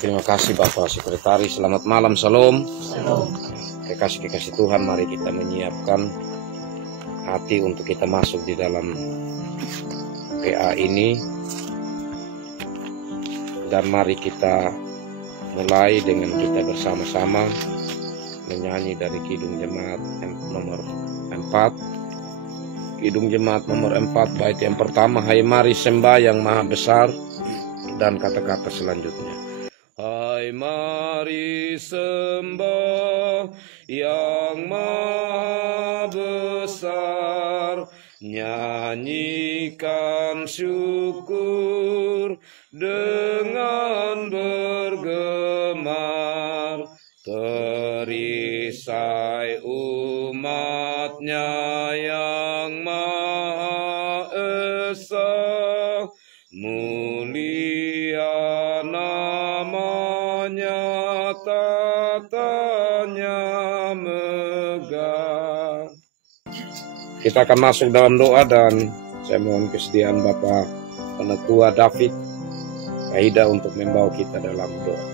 terima kasih Bapak Sekretaris. Selamat malam, Salam. Shalom. Kekasih Tuhan, mari kita menyiapkan hati untuk kita masuk di dalam PA ini. Dan mari kita mulai dengan kita bersama-sama menyanyi dari Kidung Jemaat nomor 4. Kidung Jemaat nomor 4, bait yang pertama, hai mari sembah yang maha besar, dan kata-kata selanjutnya. Hai mari sembah yang maha besar, nyanyikan syukur dengan bergemar, terisai umatnya yang maha esa, mulia namanya, tatanya megah. Kita akan masuk dalam doa, dan saya mohon kesediaan Bapak Penatua David Aida untuk membawa kita dalam doa.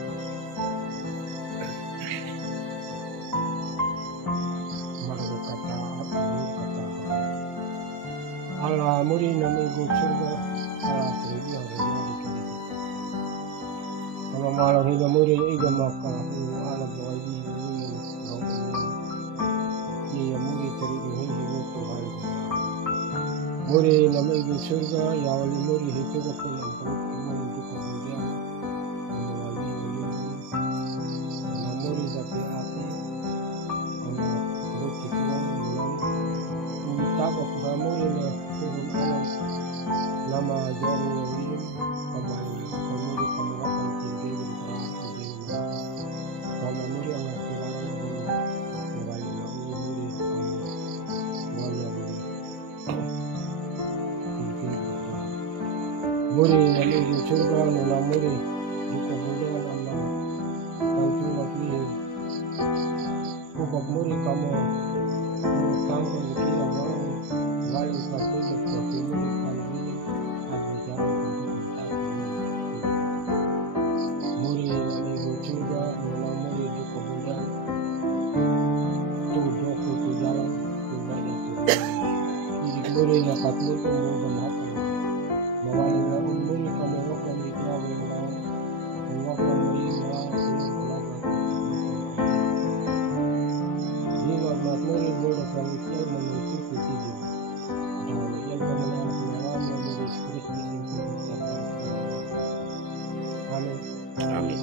Allah muri nama ibu surga, Allah teribi hari ini. Kalau malam ini muri ibu maka Allah bagi ini, dia muri teribi ini Tuhan. Muri nama ibu surga, ya wali muri itu bukan untuk iman itu kemudian wali ini. Muri tapi hati, Allah roti Tuhan dalam kita berkamu ini. Nama jari ini kembali kembali kemerakan tinggi dan terang tinggi nama muri yang Tuhan kembali muri nama ibu surga nama muri di kemudian Allah kau Tuhan ini kubak muri kamu tanggung kira baru lain satu seperti muri muri dapat mutu berhati, mawali namun muri kamu akan dikawal lawan, mengapa muri lawan jika mat muri boleh kami kiai menuju ke sini, jangan yang mengenal lawan yang muri Kristus itu. Amin. Amin.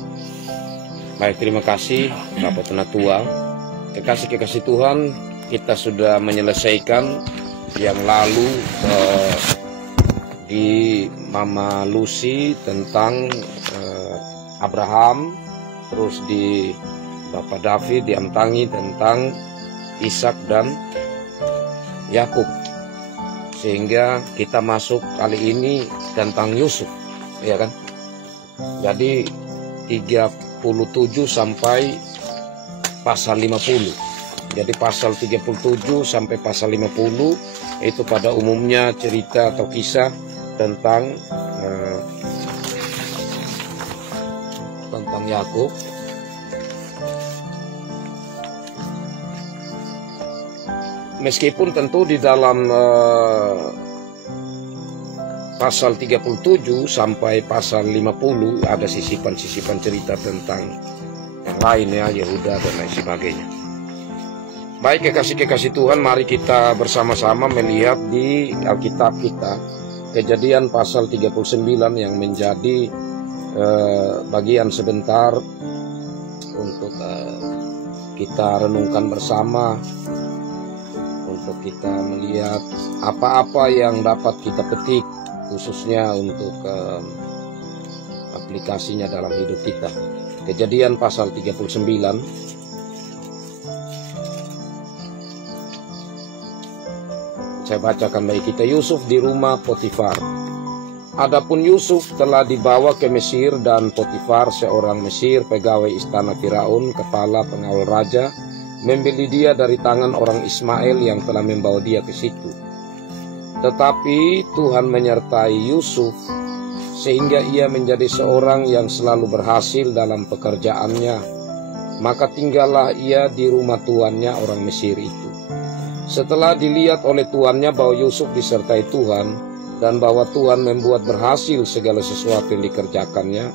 Baik, terima kasih Bapak Penatua. Kekasih Tuhan, kita sudah menyelesaikan yang lalu di Mama Lucy tentang Abraham, terus di Bapak David diamtangi tentang Ishak dan Yakub, sehingga kita masuk kali ini tentang Yusuf, ya kan? Jadi 37 sampai pasal 50. Jadi pasal 37 sampai pasal 50 itu pada umumnya cerita atau kisah tentang Yakub. Meskipun tentu di dalam pasal 37 sampai pasal 50 ada sisipan-sisipan cerita tentang yang lain, ya, Yehuda dan lain sebagainya. Baik, kekasih Tuhan, mari kita bersama-sama melihat di Alkitab kita Kejadian pasal 39 yang menjadi bagian sebentar untuk kita renungkan bersama, untuk kita melihat apa-apa yang dapat kita petik khususnya untuk aplikasinya dalam hidup kita. Kejadian pasal 39. Saya bacakan bagi kita. Yusuf di rumah Potifar. Adapun Yusuf telah dibawa ke Mesir, dan Potifar seorang Mesir, pegawai istana Firaun, kepala pengawal raja, membeli dia dari tangan orang Ismail yang telah membawa dia ke situ. Tetapi Tuhan menyertai Yusuf sehingga ia menjadi seorang yang selalu berhasil dalam pekerjaannya. Maka tinggallah ia di rumah tuannya orang Mesir itu. Setelah dilihat oleh tuannya bahwa Yusuf disertai Tuhan dan bahwa Tuhan membuat berhasil segala sesuatu yang dikerjakannya,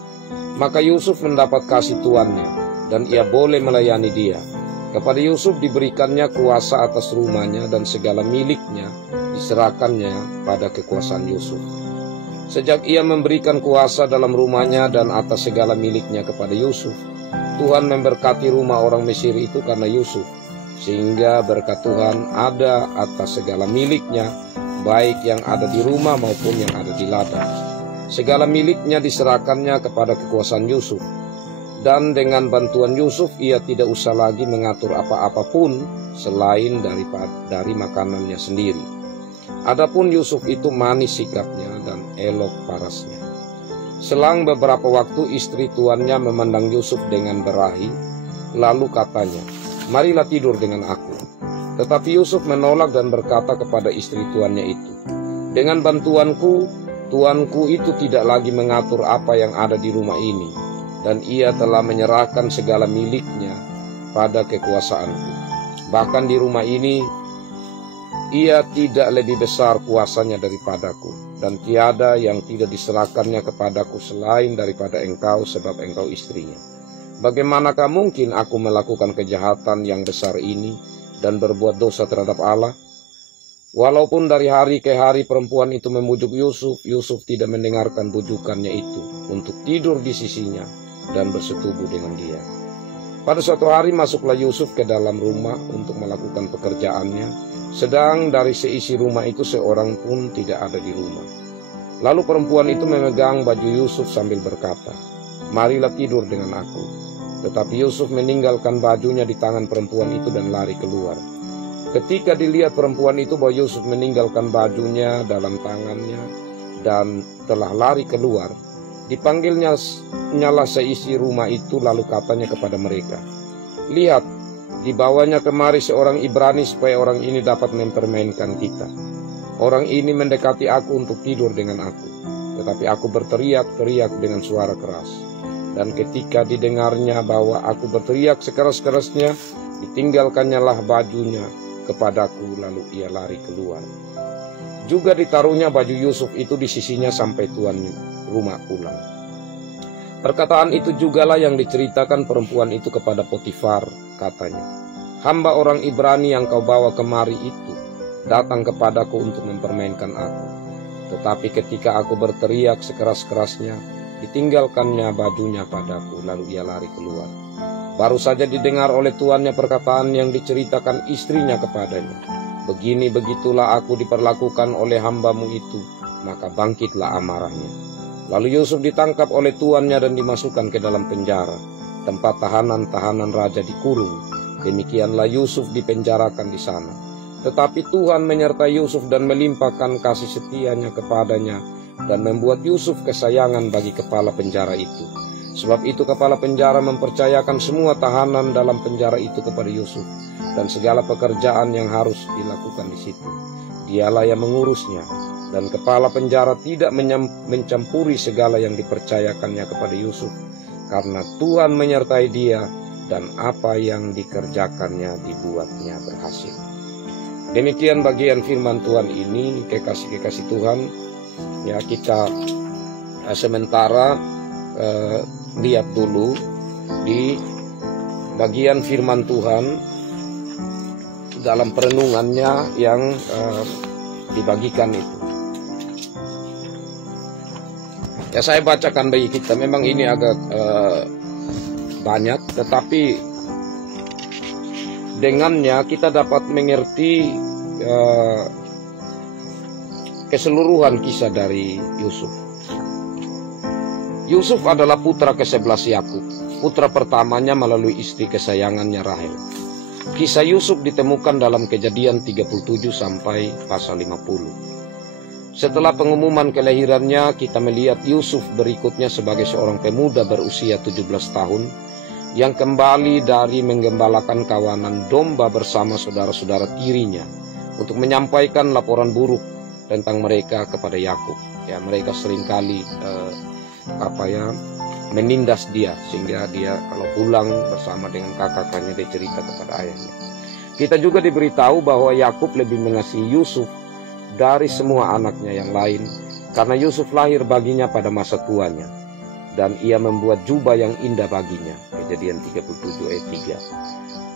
maka Yusuf mendapat kasih tuannya dan ia boleh melayani dia. Kepada Yusuf diberikannya kuasa atas rumahnya dan segala miliknya diserahkannya pada kekuasaan Yusuf. Sejak ia memberikan kuasa dalam rumahnya dan atas segala miliknya kepada Yusuf, Tuhan memberkati rumah orang Mesir itu karena Yusuf, sehingga berkat Tuhan ada atas segala miliknya, baik yang ada di rumah maupun yang ada di ladang. Segala miliknya diserahkannya kepada kekuasaan Yusuf, dan dengan bantuan Yusuf ia tidak usah lagi mengatur apa-apapun selain dari makanannya sendiri. Adapun Yusuf itu manis sikapnya dan elok parasnya. Selang beberapa waktu istri tuannya memandang Yusuf dengan berahi, lalu katanya, "Marilah tidur dengan aku." Tetapi Yusuf menolak dan berkata kepada istri tuannya itu, "Dengan bantuanku, tuanku itu tidak lagi mengatur apa yang ada di rumah ini, dan ia telah menyerahkan segala miliknya pada kekuasaanku. Bahkan di rumah ini, ia tidak lebih besar kuasanya daripadaku, dan tiada yang tidak diserahkannya kepadaku selain daripada engkau, sebab engkau istrinya. Bagaimanakah mungkin aku melakukan kejahatan yang besar ini dan berbuat dosa terhadap Allah?" Walaupun dari hari ke hari perempuan itu membujuk Yusuf, Yusuf tidak mendengarkan bujukannya itu untuk tidur di sisinya dan bersetubuh dengan dia. Pada suatu hari masuklah Yusuf ke dalam rumah untuk melakukan pekerjaannya, sedang dari seisi rumah itu seorang pun tidak ada di rumah. Lalu perempuan itu memegang baju Yusuf sambil berkata, "Marilah tidur dengan aku." Tetapi Yusuf meninggalkan bajunya di tangan perempuan itu dan lari keluar. Ketika dilihat perempuan itu bahwa Yusuf meninggalkan bajunya dalam tangannya dan telah lari keluar, dipanggilnya nyala seisi rumah itu, lalu katanya kepada mereka, "Lihat, dibawanya kemari seorang Ibrani supaya orang ini dapat mempermainkan kita. Orang ini mendekati aku untuk tidur dengan aku, tetapi aku berteriak-teriak dengan suara keras. Dan ketika didengarnya bahwa aku berteriak sekeras-kerasnya, ditinggalkannya lah bajunya kepadaku, lalu ia lari keluar. Juga ditaruhnya baju Yusuf itu di sisinya sampai tuan rumah pulang." Perkataan itu jugalah yang diceritakan perempuan itu kepada Potifar, katanya, "Hamba orang Ibrani yang kau bawa kemari itu datang kepadaku untuk mempermainkan aku. Tetapi ketika aku berteriak sekeras-kerasnya, ditinggalkannya bajunya padaku, lalu ia lari keluar." Baru saja didengar oleh tuannya perkataan yang diceritakan istrinya kepadanya, "Begini begitulah aku diperlakukan oleh hambamu itu," maka bangkitlah amarahnya. Lalu Yusuf ditangkap oleh tuannya dan dimasukkan ke dalam penjara, tempat tahanan-tahanan raja dikurung. Demikianlah Yusuf dipenjarakan di sana. Tetapi Tuhan menyertai Yusuf dan melimpahkan kasih setianya kepadanya dan membuat Yusuf kesayangan bagi kepala penjara itu. Sebab itu kepala penjara mempercayakan semua tahanan dalam penjara itu kepada Yusuf dan segala pekerjaan yang harus dilakukan di situ. Dialah yang mengurusnya, dan kepala penjara tidak mencampuri segala yang dipercayakannya kepada Yusuf, karena Tuhan menyertai dia dan apa yang dikerjakannya dibuatnya berhasil. Demikian bagian firman Tuhan ini, kekasih-kekasih Tuhan. Ya, kita sementara lihat dulu di bagian firman Tuhan dalam perenungannya yang dibagikan itu. Ya, saya bacakan bagi kita. Memang ini agak banyak, tetapi dengannya kita dapat mengerti keseluruhan kisah dari Yusuf. Yusuf adalah putra ke-11 Yakub. Putra pertamanya melalui istri kesayangannya Rahel. Kisah Yusuf ditemukan dalam Kejadian 37 sampai pasal 50. Setelah pengumuman kelahirannya, kita melihat Yusuf berikutnya sebagai seorang pemuda berusia 17 tahun yang kembali dari menggembalakan kawanan domba bersama saudara-saudara tirinya untuk menyampaikan laporan buruk tentang mereka kepada Yakub. Ya, mereka seringkali menindas dia, sehingga dia kalau pulang bersama dengan kakaknya dia cerita kepada ayahnya. Kita juga diberitahu bahwa Yakub lebih mengasihi Yusuf dari semua anaknya yang lain, karena Yusuf lahir baginya pada masa tuanya, dan ia membuat jubah yang indah baginya. Kejadian 37 ayat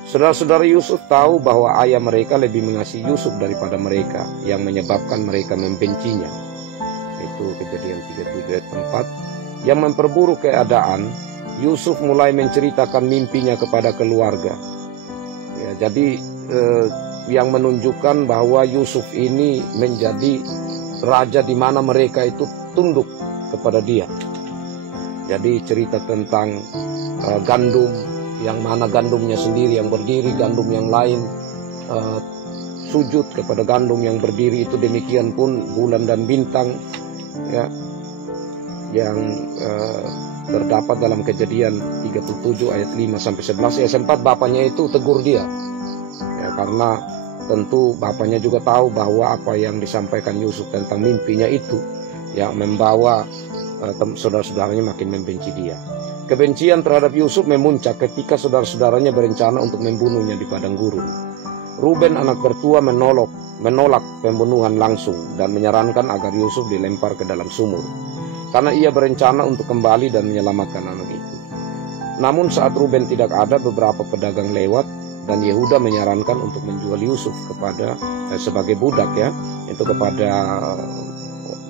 3. Saudara-saudara Yusuf tahu bahwa ayah mereka lebih mengasihi Yusuf daripada mereka, yang menyebabkan mereka membencinya. Itu Kejadian 37 ayat 4. Yang memperburuk keadaan, Yusuf mulai menceritakan mimpinya kepada keluarga. Ya, jadi yang menunjukkan bahwa Yusuf ini menjadi raja di mana mereka itu tunduk kepada dia. Jadi cerita tentang gandum, yang mana gandumnya sendiri yang berdiri, gandum yang lain sujud kepada gandum yang berdiri itu. Demikian pun bulan dan bintang, ya, yang terdapat dalam Kejadian 37 ayat 5-11. Ya, sempat bapaknya itu tegur dia, ya, karena tentu bapaknya juga tahu bahwa apa yang disampaikan Yusuf tentang mimpinya itu yang membawa saudara-saudaranya makin membenci dia. Kebencian terhadap Yusuf memuncak ketika saudara-saudaranya berencana untuk membunuhnya di padang gurun. Ruben, anak tertua, menolak pembunuhan langsung dan menyarankan agar Yusuf dilempar ke dalam sumur, karena ia berencana untuk kembali dan menyelamatkan anak itu. Namun saat Ruben tidak ada, beberapa pedagang lewat dan Yehuda menyarankan untuk menjual Yusuf kepada sebagai budak, ya, itu kepada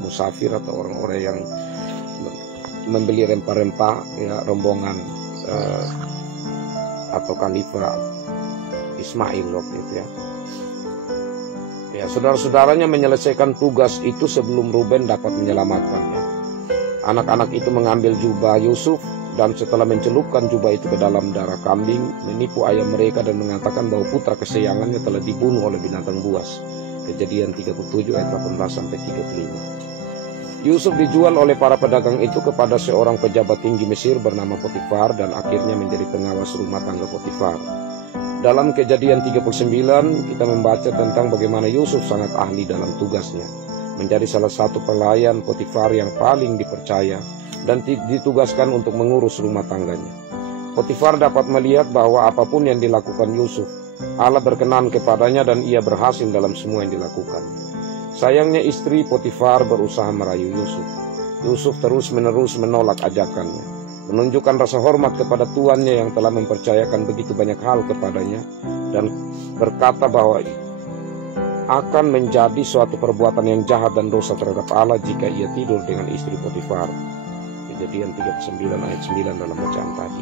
musafir atau orang-orang yang membeli rempah-rempah, ya, rombongan atau khalifah Ismail waktu itu, ya. Ya, saudara-saudaranya menyelesaikan tugas itu sebelum Ruben dapat menyelamatkannya. Anak-anak itu mengambil jubah Yusuf dan setelah mencelupkan jubah itu ke dalam darah kambing, menipu ayah mereka dan mengatakan bahwa putra kesayangannya telah dibunuh oleh binatang buas. Kejadian 37 ayat 18-35. Yusuf dijual oleh para pedagang itu kepada seorang pejabat tinggi Mesir bernama Potifar dan akhirnya menjadi pengawas rumah tangga Potifar. Dalam Kejadian 39 kita membaca tentang bagaimana Yusuf sangat ahli dalam tugasnya, menjadi salah satu pelayan Potifar yang paling dipercaya dan ditugaskan untuk mengurus rumah tangganya. Potifar dapat melihat bahwa apapun yang dilakukan Yusuf, Allah berkenan kepadanya dan ia berhasil dalam semua yang dilakukan. Sayangnya istri Potifar berusaha merayu Yusuf. Yusuf terus-menerus menolak ajakannya, menunjukkan rasa hormat kepada tuannya yang telah mempercayakan begitu banyak hal kepadanya, dan berkata bahwa akan menjadi suatu perbuatan yang jahat dan dosa terhadap Allah jika ia tidur dengan istri Potifar. Kejadian 39 ayat 9 dalam bacaan tadi.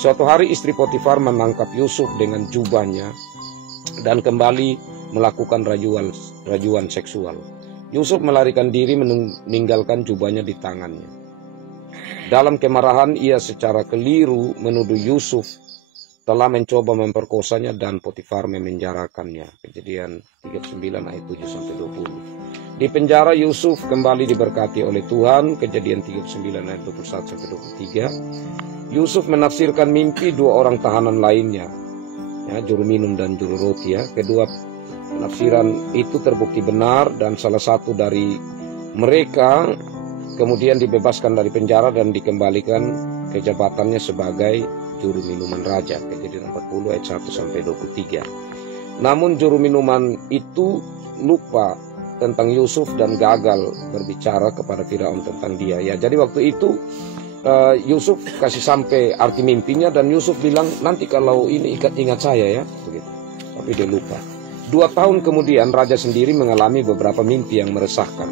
Suatu hari istri Potifar menangkap Yusuf dengan jubahnya dan kembali melakukan rajuan seksual. Yusuf melarikan diri meninggalkan jubahnya di tangannya. Dalam kemarahan ia secara keliru menuduh Yusuf telah mencoba memperkosanya dan Potifar memenjarakannya. Kejadian 39 ayat 7-20. Di penjara Yusuf kembali diberkati oleh Tuhan. Kejadian 39 ayat 21-23. Yusuf menafsirkan mimpi dua orang tahanan lainnya, ya, juru minum dan juru roti, ya. Kedua penafsiran itu terbukti benar dan salah satu dari mereka kemudian dibebaskan dari penjara dan dikembalikan ke jabatannya sebagai juru minuman raja. Kejadian 40 ayat 1-23. Namun juru minuman itu lupa tentang Yusuf dan gagal berbicara kepada Firaun tentang dia. Ya, jadi waktu itu Yusuf kasih sampai arti mimpinya dan Yusuf bilang, nanti kalau ini ingat saya, ya, begitu. Tapi dia lupa. 2 tahun kemudian raja sendiri mengalami beberapa mimpi yang meresahkan,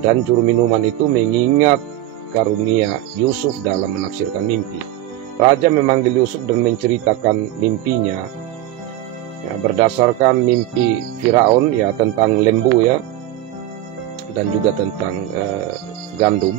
dan juru minuman itu mengingat karunia Yusuf dalam menafsirkan mimpi. Raja memanggil Yusuf dan menceritakan mimpinya, ya, berdasarkan mimpi Firaun, ya, tentang lembu, ya, dan juga tentang gandum.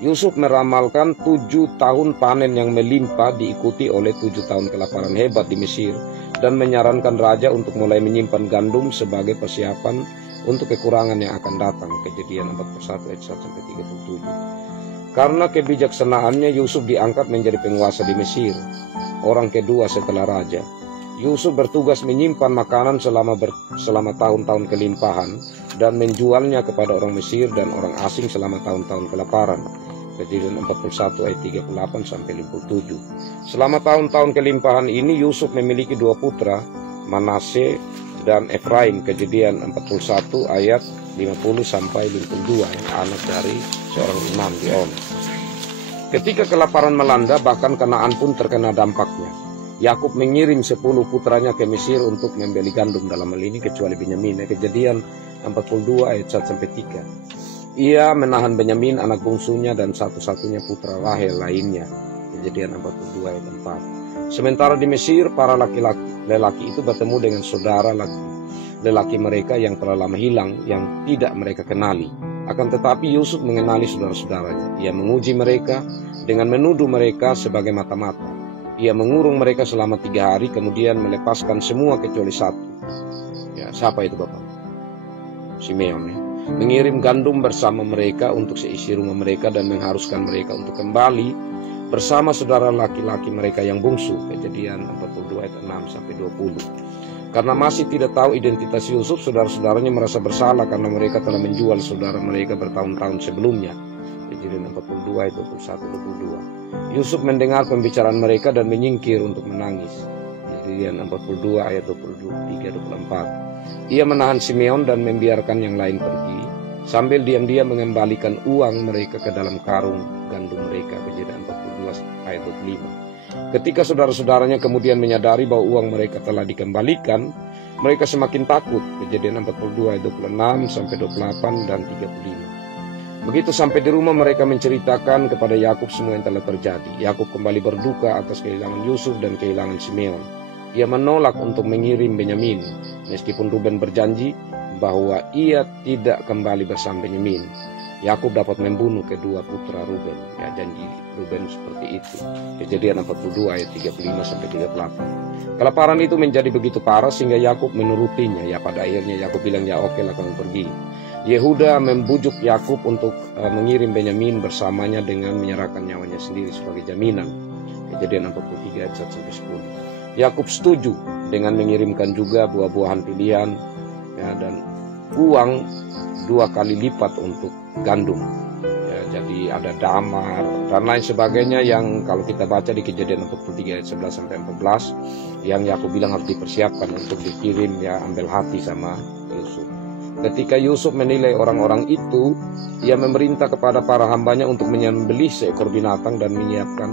Yusuf meramalkan 7 tahun panen yang melimpah diikuti oleh 7 tahun kelaparan hebat di Mesir, dan menyarankan raja untuk mulai menyimpan gandum sebagai persiapan untuk kekurangan yang akan datang. Kejadian 41 ayat 1-37. Karena kebijaksanaannya Yusuf diangkat menjadi penguasa di Mesir, orang kedua setelah raja. Yusuf bertugas menyimpan makanan selama tahun-tahun kelimpahan dan menjualnya kepada orang Mesir dan orang asing selama tahun-tahun kelaparan. Kejadian 41 ayat 38 sampai 57. Selama tahun-tahun kelimpahan ini Yusuf memiliki dua putra, Manase dan Efraim. Kejadian 41 ayat 50 sampai 52, yang anak dari seorang imam di On. Ketika kelaparan melanda, bahkan Kanaan pun terkena dampaknya. Yakub mengirim 10 putranya ke Mesir untuk membeli gandum, dalam hal ini kecuali Benyamin. Kejadian 42 ayat 1 sampai 3. Ia menahan Benyamin anak bungsunya dan satu-satunya putra Rahel lainnya. Kejadian 42 ayat 4. Sementara di Mesir, para lelaki itu bertemu dengan saudara lelaki mereka yang telah lama hilang, yang tidak mereka kenali. Akan tetapi Yusuf mengenali saudara-saudaranya. Ia menguji mereka dengan menuduh mereka sebagai mata-mata. Ia mengurung mereka selama 3 hari, kemudian melepaskan semua kecuali satu. Ya, siapa itu Bapak? Simeon, ya. Mengirim gandum bersama mereka untuk seisi rumah mereka dan mengharuskan mereka untuk kembali bersama saudara laki-laki mereka yang bungsu. Kejadian 42 ayat 6 sampai 20. Karena masih tidak tahu identitas Yusuf, saudara-saudaranya merasa bersalah karena mereka telah menjual saudara mereka bertahun-tahun sebelumnya. Kejadian 42 ayat 21-22. Yusuf mendengar pembicaraan mereka dan menyingkir untuk menangis. Kejadian 42 ayat 23-24. Ia menahan Simeon dan membiarkan yang lain pergi, sambil diam-diam mengembalikan uang mereka ke dalam karung gandum mereka. Kejadian 42 ayat 25. Ketika saudara-saudaranya kemudian menyadari bahwa uang mereka telah dikembalikan, mereka semakin takut. Kejadian 42 ayat 26 sampai 28 dan 35. Begitu sampai di rumah, mereka menceritakan kepada Yakub semua yang telah terjadi. Yakub kembali berduka atas kehilangan Yusuf dan kehilangan Simeon. Ia menolak untuk mengirim Benyamin, meskipun Ruben berjanji bahwa ia tidak kembali bersama Benyamin. Yakub dapat membunuh kedua putra Ruben. Ya, janji Ruben seperti itu. Kejadian 42 ayat 35 sampai 38. Kelaparan itu menjadi begitu parah sehingga Yakub menurutinya. Ya, pada akhirnya Yakub bilang, ya oke lah kamu pergi. Yehuda membujuk Yakub untuk mengirim Benyamin bersamanya dengan menyerahkan nyawanya sendiri sebagai jaminan. Kejadian 43 ayat 1 sampai 10. Yakub setuju dengan mengirimkan juga buah-buahan pilihan, ya, dan uang 2 kali lipat untuk gandum. Ya, jadi ada damar dan lain sebagainya yang kalau kita baca di Kejadian 43 ayat 11 sampai 14, yang Yakub bilang harus dipersiapkan untuk dikirim, ya, ambil hati sama Yusuf. Ketika Yusuf menilai orang-orang itu, ia memerintah kepada para hambanya untuk menyembelih seekor binatang dan menyiapkan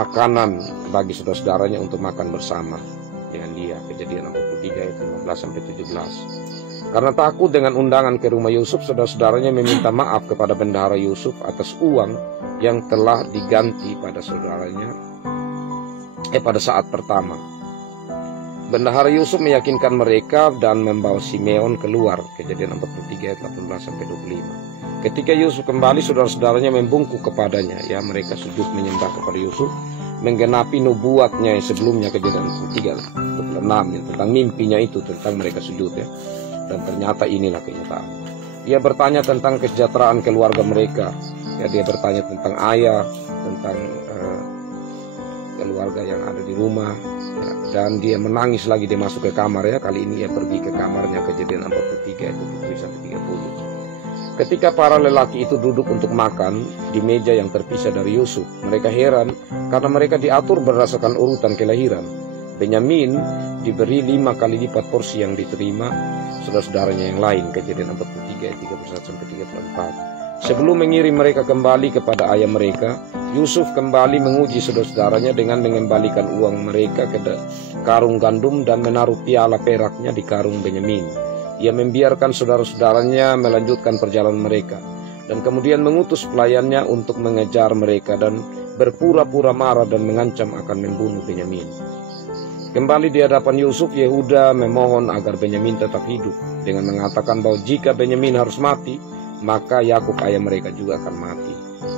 makanan bagi saudara-saudaranya untuk makan bersama dengan dia. Kejadian 43 ayat 15 sampai 17. Karena takut dengan undangan ke rumah Yusuf, saudara-saudaranya meminta maaf kepada bendahara Yusuf atas uang yang telah diganti pada saudaranya pada saat pertama. Bendahara Yusuf meyakinkan mereka dan membawa Simeon keluar. Kejadian 43 ayat 18 sampai 25. Ketika Yusuf kembali, saudara-saudaranya membungkuk kepadanya. Ya, mereka sujud menyembah kepada Yusuf, menggenapi nubuatnya yang sebelumnya. Kejadian 43 26 ya, tentang mimpinya itu, tentang mereka sujud, ya. Dan ternyata inilah kenyataan. Dia bertanya tentang kesejahteraan keluarga mereka. Ya, dia bertanya tentang ayah, tentang keluarga yang ada di rumah. Ya, dan dia menangis lagi. Dia masuk ke kamar, ya. Kali ini dia pergi ke kamarnya. Kejadian 43 ayat 27 sampai 30. Ketika para lelaki itu duduk untuk makan di meja yang terpisah dari Yusuf, mereka heran karena mereka diatur berdasarkan urutan kelahiran. Benyamin diberi 5 kali lipat porsi yang diterima saudara-saudaranya yang lain. Kejadian 43 ayat 31 sampai 34. Sebelum mengirim mereka kembali kepada ayah mereka, Yusuf kembali menguji saudara-saudaranya dengan mengembalikan uang mereka ke karung gandum dan menaruh piala peraknya di karung Benyamin. Ia membiarkan saudara-saudaranya melanjutkan perjalanan mereka, dan kemudian mengutus pelayannya untuk mengejar mereka dan berpura-pura marah dan mengancam akan membunuh Benyamin. Kembali di hadapan Yusuf, Yehuda memohon agar Benyamin tetap hidup dengan mengatakan bahwa jika Benyamin harus mati, maka Yakub ayah mereka juga akan mati.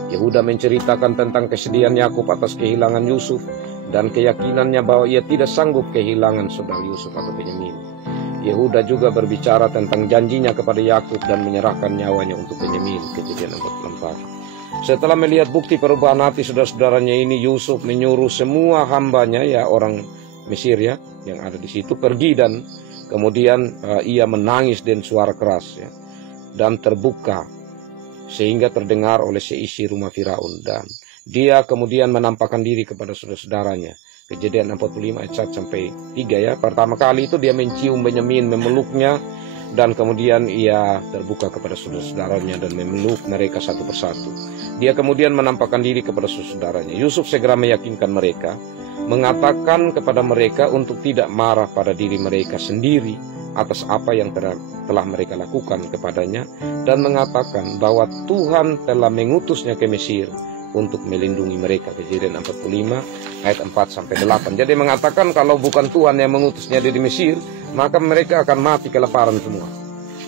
Yehuda menceritakan tentang kesedihan Yakub atas kehilangan Yusuf dan keyakinannya bahwa ia tidak sanggup kehilangan saudara Yusuf atau Benyamin. Yehuda juga berbicara tentang janjinya kepada Yakub dan menyerahkan nyawanya untuk Benyamin. Kejadian 44. Setelah melihat bukti perubahan hati saudara-saudaranya ini, Yusuf menyuruh semua hambanya, ya orang Mesir ya, yang ada di situ pergi, dan kemudian ia menangis dengan suara keras ya, dan terbuka sehingga terdengar oleh seisi rumah Firaun, dan dia kemudian menampakkan diri kepada saudara-saudaranya. Kejadian 45 ayat 1 sampai 3 ya. Pertama kali itu dia mencium Benyamin, memeluknya, dan kemudian ia terbuka kepada saudara-saudaranya dan memeluk mereka satu persatu. Dia kemudian menampakkan diri kepada saudara-saudaranya. Yusuf segera meyakinkan mereka, mengatakan kepada mereka untuk tidak marah pada diri mereka sendiri atas apa yang telah mereka lakukan kepadanya, dan mengatakan bahwa Tuhan telah mengutusnya ke Mesir untuk melindungi mereka. Kejadian 45 ayat 4 sampai 8. Jadi mengatakan kalau bukan Tuhan yang mengutusnya dari Mesir, maka mereka akan mati kelaparan semua.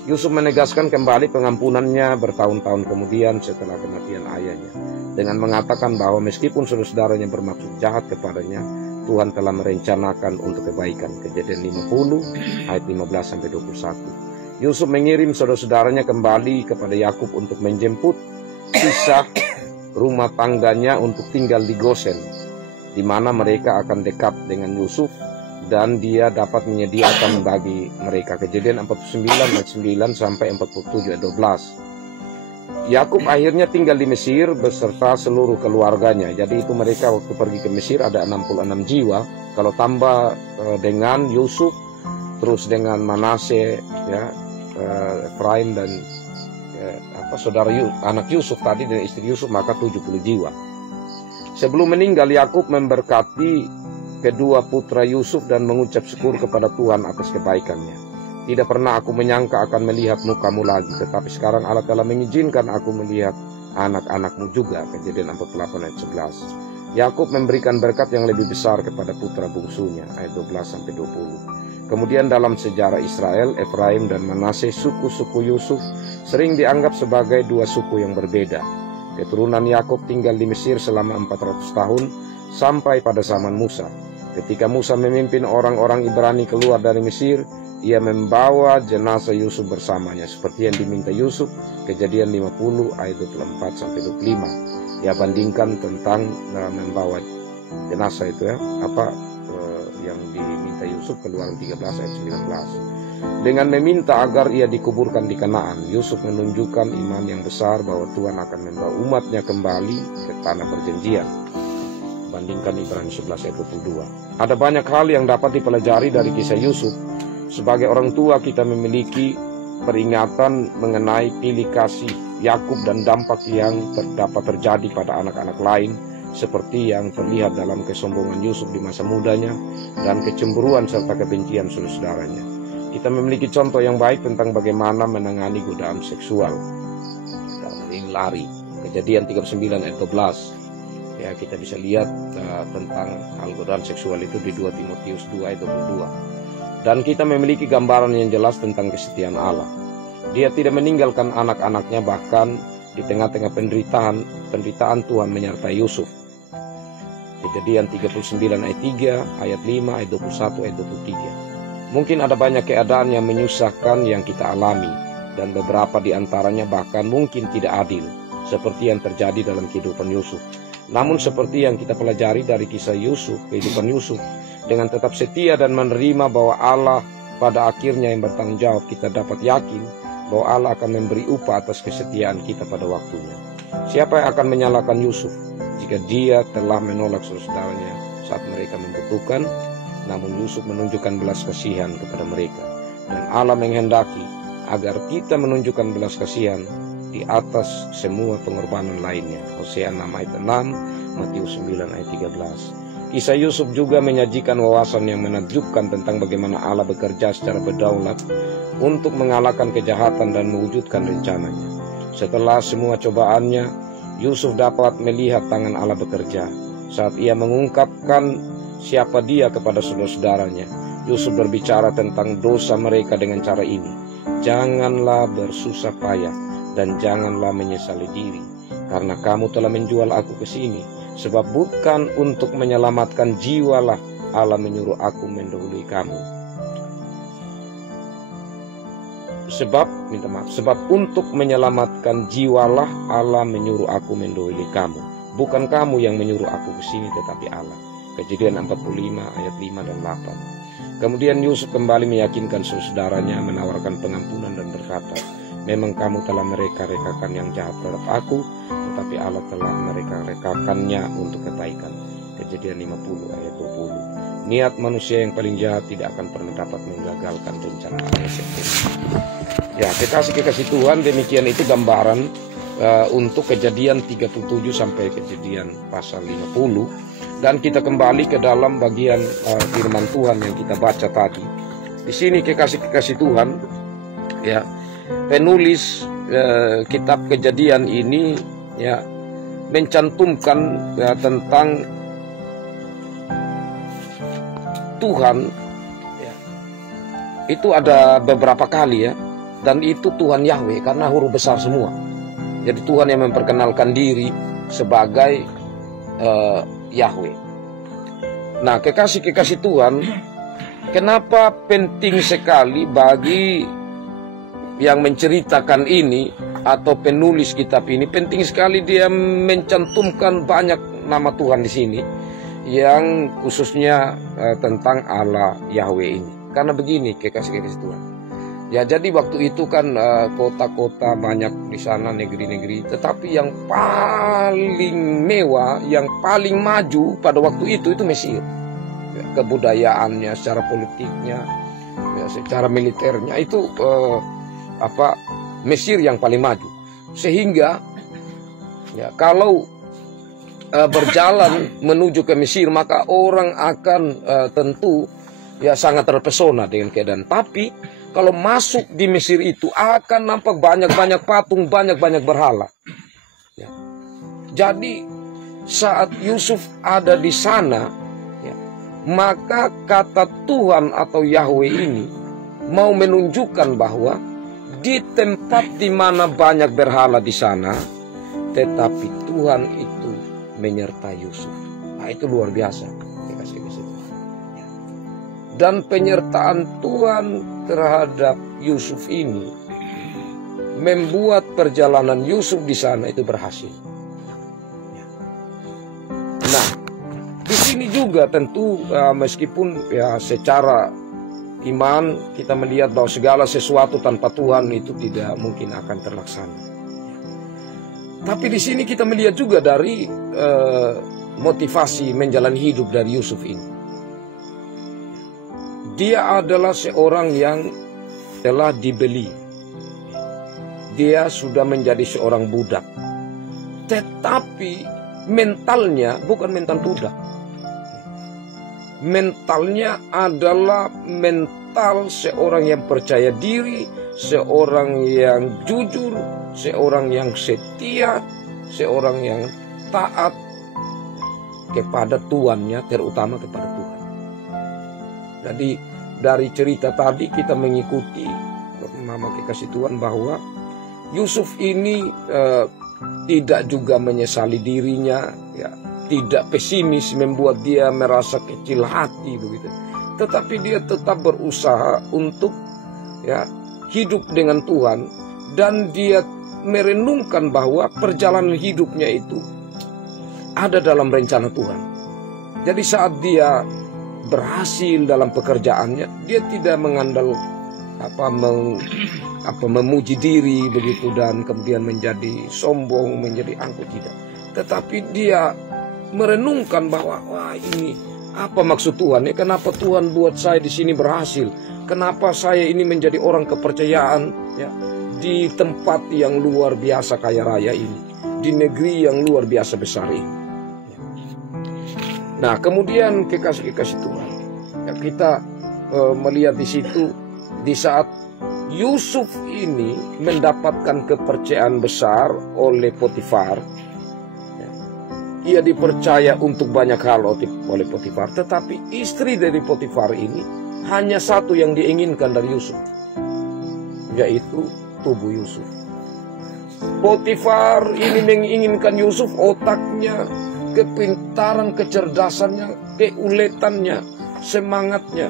Yusuf menegaskan kembali pengampunannya bertahun-tahun kemudian setelah kematian ayahnya, dengan mengatakan bahwa meskipun saudara-saudaranya bermaksud jahat kepadanya, Tuhan telah merencanakan untuk kebaikan. Kejadian 50 ayat 15 sampai 21. Yusuf mengirim saudara-saudaranya kembali kepada Yakub untuk menjemput sisa rumah tangganya untuk tinggal di Gosen, di mana mereka akan dekat dengan Yusuf dan dia dapat menyediakan bagi mereka. Kejadian 49 ayat 9 sampai 47 ayat 12. Yakub akhirnya tinggal di Mesir beserta seluruh keluarganya. Jadi itu mereka waktu pergi ke Mesir ada 66 jiwa. Kalau tambah dengan Yusuf, terus dengan Manase ya, Efraim dan saudara anak Yusuf tadi dan istri Yusuf, maka 70 jiwa. Sebelum meninggal, Yakub memberkati kedua putra Yusuf dan mengucap syukur kepada Tuhan atas kebaikannya. Tidak pernah aku menyangka akan melihat mukamu lagi, tetapi sekarang Allah telah mengizinkan aku melihat anak-anakmu juga. Kejadian 48 ayat 11. Yakub memberikan berkat yang lebih besar kepada putra bungsunya, ayat 12 sampai 20. Kemudian dalam sejarah Israel, Efraim dan Manase, suku-suku Yusuf sering dianggap sebagai dua suku yang berbeda. Keturunan Yakub tinggal di Mesir selama 400 tahun sampai pada zaman Musa. Ketika Musa memimpin orang-orang Ibrani keluar dari Mesir, ia membawa jenazah Yusuf bersamanya seperti yang diminta Yusuf. Kejadian 50 ayat 24 sampai 25. Ya, bandingkan tentang membawa jenazah itu ya, yang diminta Yusuf, Keluaran 13 ayat 19. Dengan meminta agar ia dikuburkan di Kanaan, Yusuf menunjukkan iman yang besar bahwa Tuhan akan membawa umatnya kembali ke tanah perjanjian. Bandingkan Ibrani 11 ayat 22. Ada banyak hal yang dapat dipelajari dari kisah Yusuf. Sebagai orang tua kita memiliki peringatan mengenai pilih kasih Yakub dan dampak yang dapat terjadi pada anak-anak lain, seperti yang terlihat dalam kesombongan Yusuf di masa mudanya dan kecemburuan serta kebencian saudara-saudaranya. Kita memiliki contoh yang baik tentang bagaimana menangani godaan seksual. Ini lari. Kejadian 39 ayat 12. Ya, kita bisa lihat tentang hal godaan seksual itu di 2 Timotius 2 ayat 22. Dan kita memiliki gambaran yang jelas tentang kesetiaan Allah. Dia tidak meninggalkan anak-anaknya, bahkan di tengah-tengah penderitaan Tuhan menyertai Yusuf. Kejadian 39 ayat 3, ayat 5, ayat 21, ayat 23. Mungkin ada banyak keadaan yang menyusahkan yang kita alami, dan beberapa di antaranya bahkan mungkin tidak adil, seperti yang terjadi dalam kehidupan Yusuf. Namun seperti yang kita pelajari dari kisah Yusuf, kehidupan Yusuf, dengan tetap setia dan menerima bahwa Allah pada akhirnya yang bertanggung jawab, kita dapat yakin bahwa Allah akan memberi upah atas kesetiaan kita pada waktunya. Siapa yang akan menyalahkan Yusuf jika dia telah menolak saudara-saudaranya saat mereka membutuhkan? Namun Yusuf menunjukkan belas kasihan kepada mereka, dan Allah menghendaki agar kita menunjukkan belas kasihan di atas semua pengorbanan lainnya. Hosea 6 ayat 6, Matius 9 ayat 13. Kisah Yusuf juga menyajikan wawasan yang menakjubkan tentang bagaimana Allah bekerja secara berdaulat untuk mengalahkan kejahatan dan mewujudkan rencananya. Setelah semua cobaannya, Yusuf dapat melihat tangan Allah bekerja. Saat ia mengungkapkan siapa dia kepada saudara-saudaranya, Yusuf berbicara tentang dosa mereka dengan cara ini: janganlah bersusah payah dan janganlah menyesali diri, karena kamu telah menjual aku ke sini. Sebab bukan untuk menyelamatkan jiwalah Allah menyuruh aku mendahului kamu. Sebab untuk menyelamatkan jiwalah Allah menyuruh aku mendahului kamu. Bukan kamu yang menyuruh aku ke sini, tetapi Allah. Kejadian 45 ayat 5 dan 8. Kemudian Yusuf kembali meyakinkan saudaranya, menawarkan pengampunan dan berkata, memang kamu telah mereka-rekakan yang jahat terhadap aku, tetapi Allah telah mereka-rekakannya untuk kebaikan. Kejadian 50 ayat 20. Niat manusia yang paling jahat tidak akan pernah dapat menggagalkan rencana Allah sempurna. Ya, kekasih Tuhan, demikian itu gambaran untuk Kejadian 37 sampai Kejadian pasal 50. Dan kita kembali ke dalam bagian firman Tuhan yang kita baca tadi. Di sini kekasih Tuhan, ya, penulis kitab Kejadian ini ya mencantumkan ya, tentang Tuhan ya, itu ada beberapa kali ya, dan itu Tuhan Yahweh karena huruf besar semua. Jadi Tuhan yang memperkenalkan diri sebagai Yahweh. Nah, kekasih Tuhan, kenapa penting sekali bagi yang menceritakan ini atau penulis kitab ini, penting sekali dia mencantumkan banyak nama Tuhan di sini, yang khususnya tentang Allah Yahweh ini. Karena begini kekasih Tuhan. Ya, jadi waktu itu kan kota-kota banyak di sana, negeri-negeri. Tetapi yang paling mewah, yang paling maju pada waktu itu Mesir. Ya, kebudayaannya, secara politiknya, ya, secara militernya itu Mesir yang paling maju. Sehingga ya kalau berjalan menuju ke Mesir, maka orang akan tentu ya sangat terpesona dengan keadaan. Tapi kalau masuk di Mesir itu akan nampak banyak-banyak patung, banyak-banyak berhala. Ya. Jadi saat Yusuf ada di sana, ya, maka kata Tuhan atau Yahweh ini mau menunjukkan bahwa di tempat di mana banyak berhala di sana, tetapi Tuhan itu menyertai Yusuf. Nah, itu luar biasa. Dan penyertaan Tuhan terhadap Yusuf ini membuat perjalanan Yusuf di sana itu berhasil. Nah, di sini juga tentu meskipun ya secara iman kita melihat bahwa segala sesuatu tanpa Tuhan itu tidak mungkin akan terlaksana. Tapi di sini kita melihat juga dari motivasi menjalani hidup dari Yusuf ini. Dia adalah seorang yang telah dibeli. Dia sudah menjadi seorang budak. Tetapi mentalnya bukan mental budak. Mentalnya adalah mental seorang yang percaya diri, seorang yang jujur, seorang yang setia, seorang yang taat kepada tuannya, terutama kepada Tuhan. Jadi dari cerita tadi kita mengikuti Mama kekasih Tuhan bahwa Yusuf ini tidak juga menyesali dirinya, ya, tidak pesimis membuat dia merasa kecil hati begitu. Tetapi dia tetap berusaha untuk ya hidup dengan Tuhan, dan dia merenungkan bahwa perjalanan hidupnya itu ada dalam rencana Tuhan. Jadi saat dia berhasil dalam pekerjaannya, dia tidak mengandal memuji diri begitu dan kemudian menjadi sombong, menjadi angkuh, tidak. Tetapi dia merenungkan bahwa wah, ini apa maksud Tuhan ya? Kenapa Tuhan buat saya di sini berhasil? Kenapa saya ini menjadi orang kepercayaan ya di tempat yang luar biasa kaya raya ini, di negeri yang luar biasa besar ini? Nah, kemudian kekasih Tuhan, ya, kita melihat di situ di saat Yusuf ini mendapatkan kepercayaan besar oleh Potifar, ya, ia dipercaya untuk banyak hal oleh Potifar, tetapi istri dari Potifar ini hanya satu yang diinginkan dari Yusuf, yaitu tubuh Yusuf. Potifar ini menginginkan Yusuf, otaknya, kepintaran, kecerdasannya, keuletannya, semangatnya.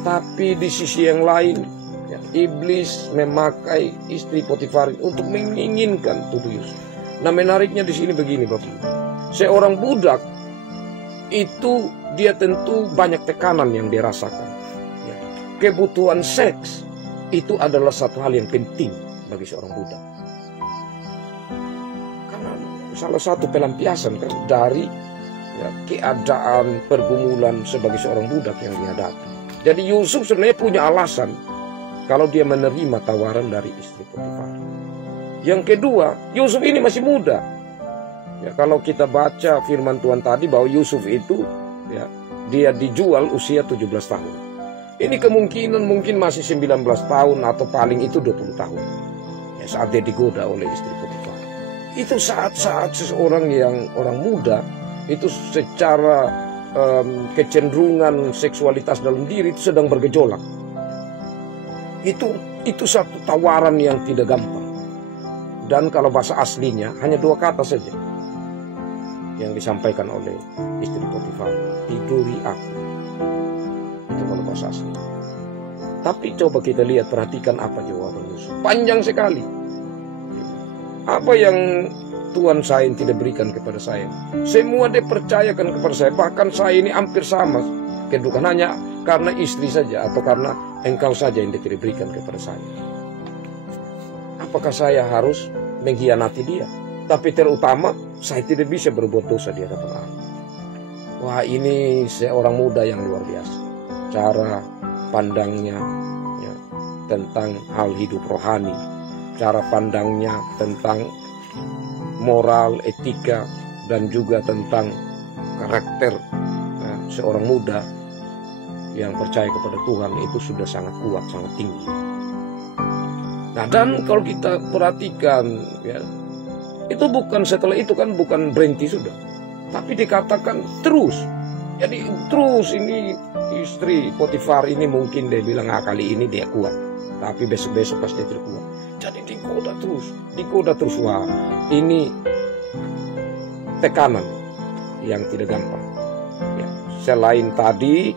Tapi di sisi yang lain, ya, iblis memakai istri Potifar untuk menginginkan tubuh Yusuf. Nah, menariknya di sini begini, Bapak. Seorang budak itu dia tentu banyak tekanan yang dia rasakan. Ya. Kebutuhan seks itu adalah satu hal yang penting bagi seorang budak. Karena salah satu pelampiasan kan dari keadaan pergumulan sebagai seorang budak yang dihadapi. Jadi Yusuf sebenarnya punya alasan kalau dia menerima tawaran dari istri Potifar. Yang kedua, Yusuf ini masih muda. Ya, kalau kita baca firman Tuhan tadi bahwa Yusuf itu ya, dia dijual usia 17 tahun. Ini kemungkinan mungkin masih 19 tahun atau paling itu 20 tahun. Ya, saat dia digoda oleh istri Potifar. Itu saat-saat seseorang yang orang muda itu secara kecenderungan seksualitas dalam diri itu sedang bergejolak. Itu satu tawaran yang tidak gampang. Dan kalau bahasa aslinya hanya 2 kata saja yang disampaikan oleh istri Potifar, tiduri aku. Itu kalau bahasa asli. Tapi coba kita lihat, perhatikan apa jawaban Yusuf. Panjang sekali. Apa yang Tuhan saya yang tidak berikan kepada saya? Semua dia percayakan kepada saya. Bahkan saya ini hampir sama kedudukan, hanya karena istri saja atau karena engkau saja yang dia tidak berikan kepada saya. Apakah saya harus mengkhianati dia? Tapi terutama saya tidak bisa berbuat dosa di hadapan Allah. Wah, ini seorang muda yang luar biasa. Cara pandangnya ya, tentang hal hidup rohani, cara pandangnya tentang moral, etika, dan juga tentang karakter ya, seorang muda yang percaya kepada Tuhan itu sudah sangat kuat, sangat tinggi. Nah, dan kalau kita perhatikan ya, itu bukan setelah itu kan bukan berhenti sudah, tapi dikatakan terus. Jadi terus ini istri Potifar ini mungkin dia bilang kali ini dia kuat, tapi besok-besok pasti dia tidak kuat. Jadi dikoda terus. Wah, ini tekanan yang tidak gampang. Ya, selain tadi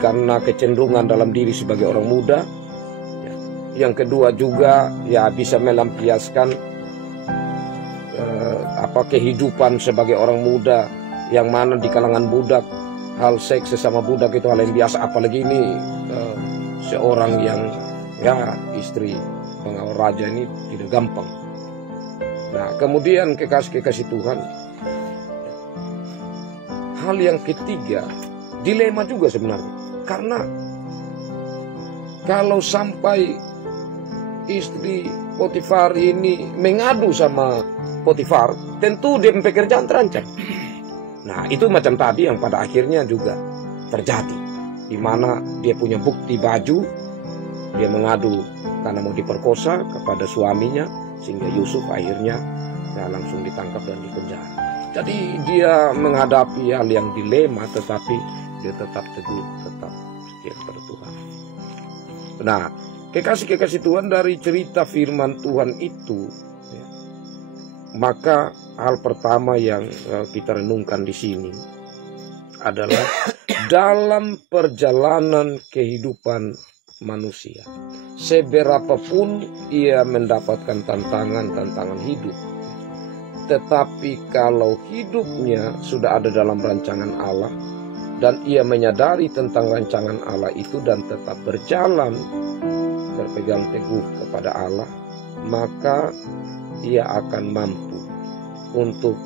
karena kecenderungan dalam diri sebagai orang muda. Ya, yang kedua juga ya bisa melampiaskan kehidupan sebagai orang muda, yang mana di kalangan budak hal seks sesama budak itu hal yang biasa, apalagi ini seorang yang ya istri pengawal raja ini tidak gampang. Nah, kemudian kekasih Tuhan, hal yang ketiga dilema juga sebenarnya, karena kalau sampai istri Potifar ini mengadu sama Potifar, tentu dia pekerjaan terancam. Nah, itu macam tadi yang pada akhirnya juga terjadi, di mana dia punya bukti baju, dia mengadu karena mau diperkosa kepada suaminya, sehingga Yusuf akhirnya langsung ditangkap dan dipenjara. Jadi dia menghadapi hal yang dilema, tetapi dia tetap teguh, tetap setia kepada Tuhan. Nah, kekasih Tuhan, dari cerita firman Tuhan itu, ya, maka hal pertama yang kita renungkan di sini adalah dalam perjalanan kehidupan manusia, seberapapun ia mendapatkan tantangan hidup, tetapi kalau hidupnya sudah ada dalam rancangan Allah dan ia menyadari tentang rancangan Allah itu dan tetap berjalan berpegang teguh kepada Allah, maka ia akan mampu untuk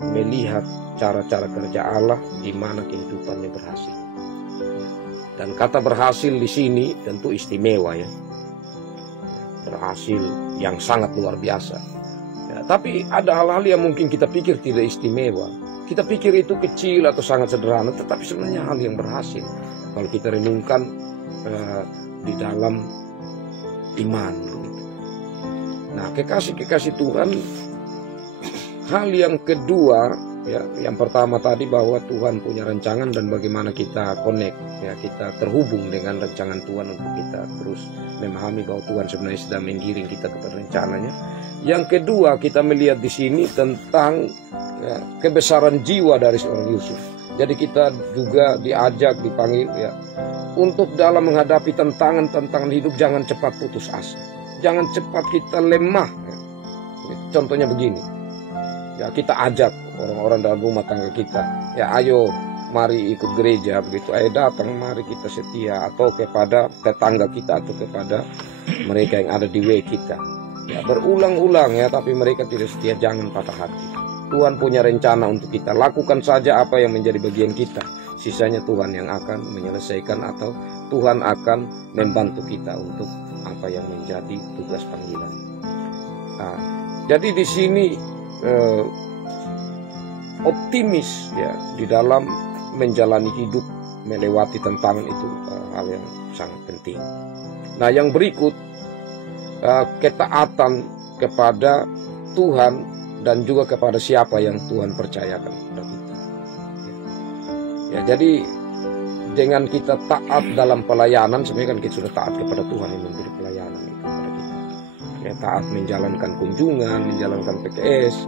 melihat cara-cara kerja Allah di mana kehidupannya berhasil. Dan kata berhasil di sini tentu istimewa ya. Berhasil yang sangat luar biasa. Ya, tapi ada hal-hal yang mungkin kita pikir tidak istimewa. Kita pikir itu kecil atau sangat sederhana, tetapi sebenarnya hal yang berhasil kalau kita renungkan di dalam iman. Nah, kekasih Tuhan, hal yang kedua ya, yang pertama tadi bahwa Tuhan punya rancangan dan bagaimana kita connect ya, kita terhubung dengan rancangan Tuhan untuk kita terus memahami bahwa Tuhan sebenarnya sedang menggiring kita kepada rencananya. Yang kedua, kita melihat di sini tentang ya, kebesaran jiwa dari seorang Yusuf. Jadi kita juga diajak, dipanggil ya, untuk dalam menghadapi tantangan hidup jangan cepat putus asa, jangan cepat kita lemah. Ya. Contohnya begini, Ya, kita ajak orang-orang dalam rumah tangga kita, ya ayo mari ikut gereja begitu, ayo datang, mari kita setia, atau kepada tetangga kita atau kepada mereka yang ada di WA kita. Ya, berulang-ulang ya, tapi mereka tidak setia, jangan patah hati. Tuhan punya rencana untuk kita, lakukan saja apa yang menjadi bagian kita. Sisanya Tuhan yang akan menyelesaikan, atau Tuhan akan membantu kita untuk apa yang menjadi tugas panggilan. Nah, jadi di sini optimis ya di dalam menjalani hidup, melewati tantangan itu hal yang sangat penting. Nah, yang berikut ketaatan kepada Tuhan dan juga kepada siapa yang Tuhan percayakan kepada kita. Ya, jadi dengan kita taat dalam pelayanan, sebenarnya kan kita sudah taat kepada Tuhan yang memberi pelayanan itu kepada kita. Ya, taat menjalankan kunjungan, menjalankan PKS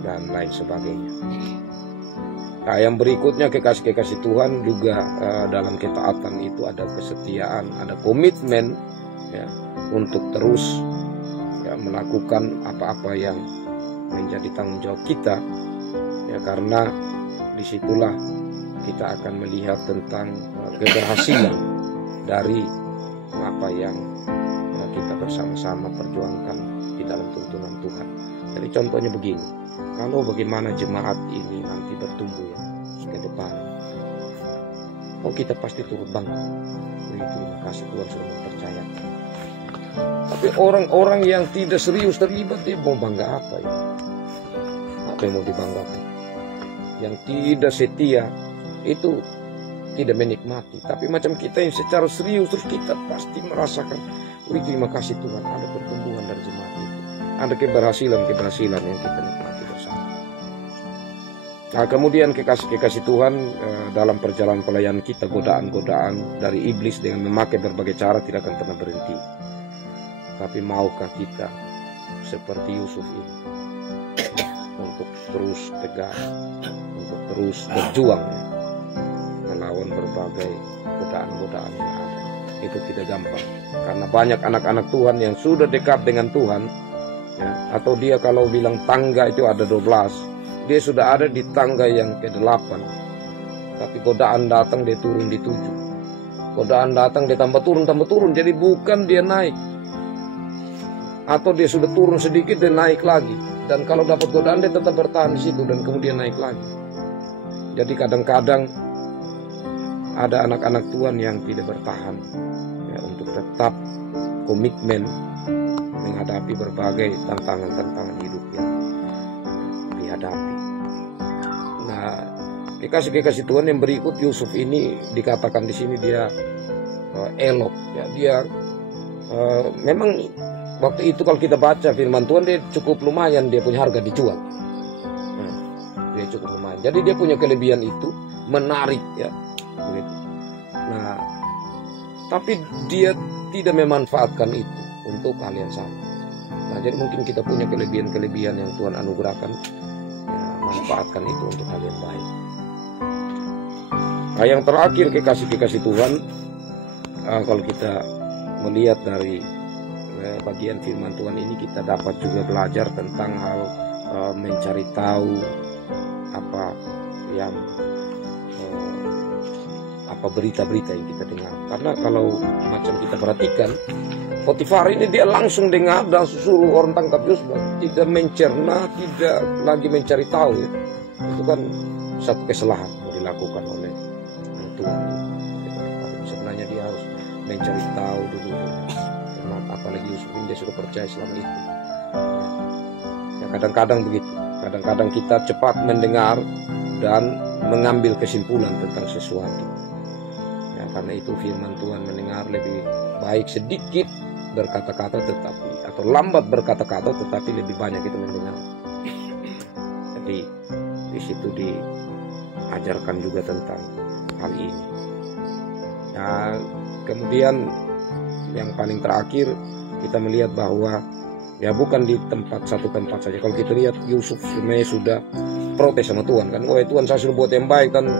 dan lain sebagainya. Nah, yang berikutnya kekasih-kekasih Tuhan juga dalam ketaatan itu ada kesetiaan, ada komitmen ya, untuk terus ya, melakukan apa-apa yang menjadi tanggung jawab kita ya, karena disitulah kita akan melihat tentang keberhasilan dari apa yang kita bersama-sama perjuangkan di dalam tuntunan Tuhan. Jadi contohnya begini, kalau bagaimana jemaat ini nanti bertumbuh ya ke depan, kita pasti turut bangga. Terima kasih Tuhan sudah mempercayakan. Tapi orang-orang yang tidak serius terlibat, dia mau bangga apa ya? Apa yang mau dibanggakan? Yang tidak setia itu tidak menikmati. Tapi macam kita yang secara serius, terus kita pasti merasakan, terima kasih Tuhan, ada pertumbuhan dari jemaat itu, ada keberhasilan yang kita nikmati bersama. Nah, kemudian kekasih Tuhan dalam perjalanan pelayanan kita, godaan-godaan dari iblis dengan memakai berbagai cara tidak akan pernah berhenti. Tapi maukah kita seperti Yusuf ini untuk terus tegar, untuk terus berjuang ya, melawan berbagai godaan-godaan yang ada. Itu tidak gampang, karena banyak anak-anak Tuhan yang sudah dekat dengan Tuhan ya, atau dia kalau bilang tangga itu ada 12, dia sudah ada di tangga yang ke-8, tapi godaan datang dia turun di 7, godaan datang dia tambah turun, jadi bukan dia naik, atau dia sudah turun sedikit dia naik lagi, dan kalau dapat godaan dia tetap bertahan di situ dan kemudian naik lagi. Jadi kadang-kadang ada anak-anak Tuhan yang tidak bertahan ya, untuk tetap komitmen menghadapi berbagai tantangan-tantangan hidup yang dihadapi. Nah, kekasih-kekasih Tuhan yang berikut, Yusuf ini dikatakan di sini dia elok ya, dia memang waktu itu kalau kita baca firman Tuhan, dia cukup lumayan, dia punya harga dijual. Nah, dia cukup lumayan. Jadi dia punya kelebihan itu, menarik ya. Begitu. Nah, tapi dia tidak memanfaatkan itu untuk hal yang sama. Nah, jadi mungkin kita punya kelebihan-kelebihan yang Tuhan anugerahkan, ya, manfaatkan itu untuk hal yang baik. Nah, yang terakhir kekasih-kekasih Tuhan, kalau kita melihat dari bagian firman Tuhan ini, kita dapat juga belajar tentang hal mencari tahu apa yang berita-berita yang kita dengar. Karena kalau macam kita perhatikan, Potifar ini dia langsung dengar dan suruh orang tangkap Yusuf, tidak mencerna, tidak lagi mencari tahu ya. Itu kan satu kesalahan yang dilakukan oleh Tuhan. Sebenarnya dia harus mencari tahu dulu. Apalagi Yusuf ini dia sudah percaya selama itu. Ya, kadang-kadang begitu. Kadang-kadang kita cepat mendengar dan mengambil kesimpulan tentang sesuatu. Ya, karena itu firman Tuhan mendengar lebih baik sedikit berkata-kata tetapi, atau lambat berkata-kata tetapi lebih banyak kita mendengar. Jadi di situ diajarkan juga tentang hal ini. Nah, kemudian yang paling terakhir kita melihat bahwa ya bukan di satu tempat saja. Kalau kita lihat Yusuf sebenarnya sudah protes sama Tuhan kan, Tuhan saya sudah buat yang baik dan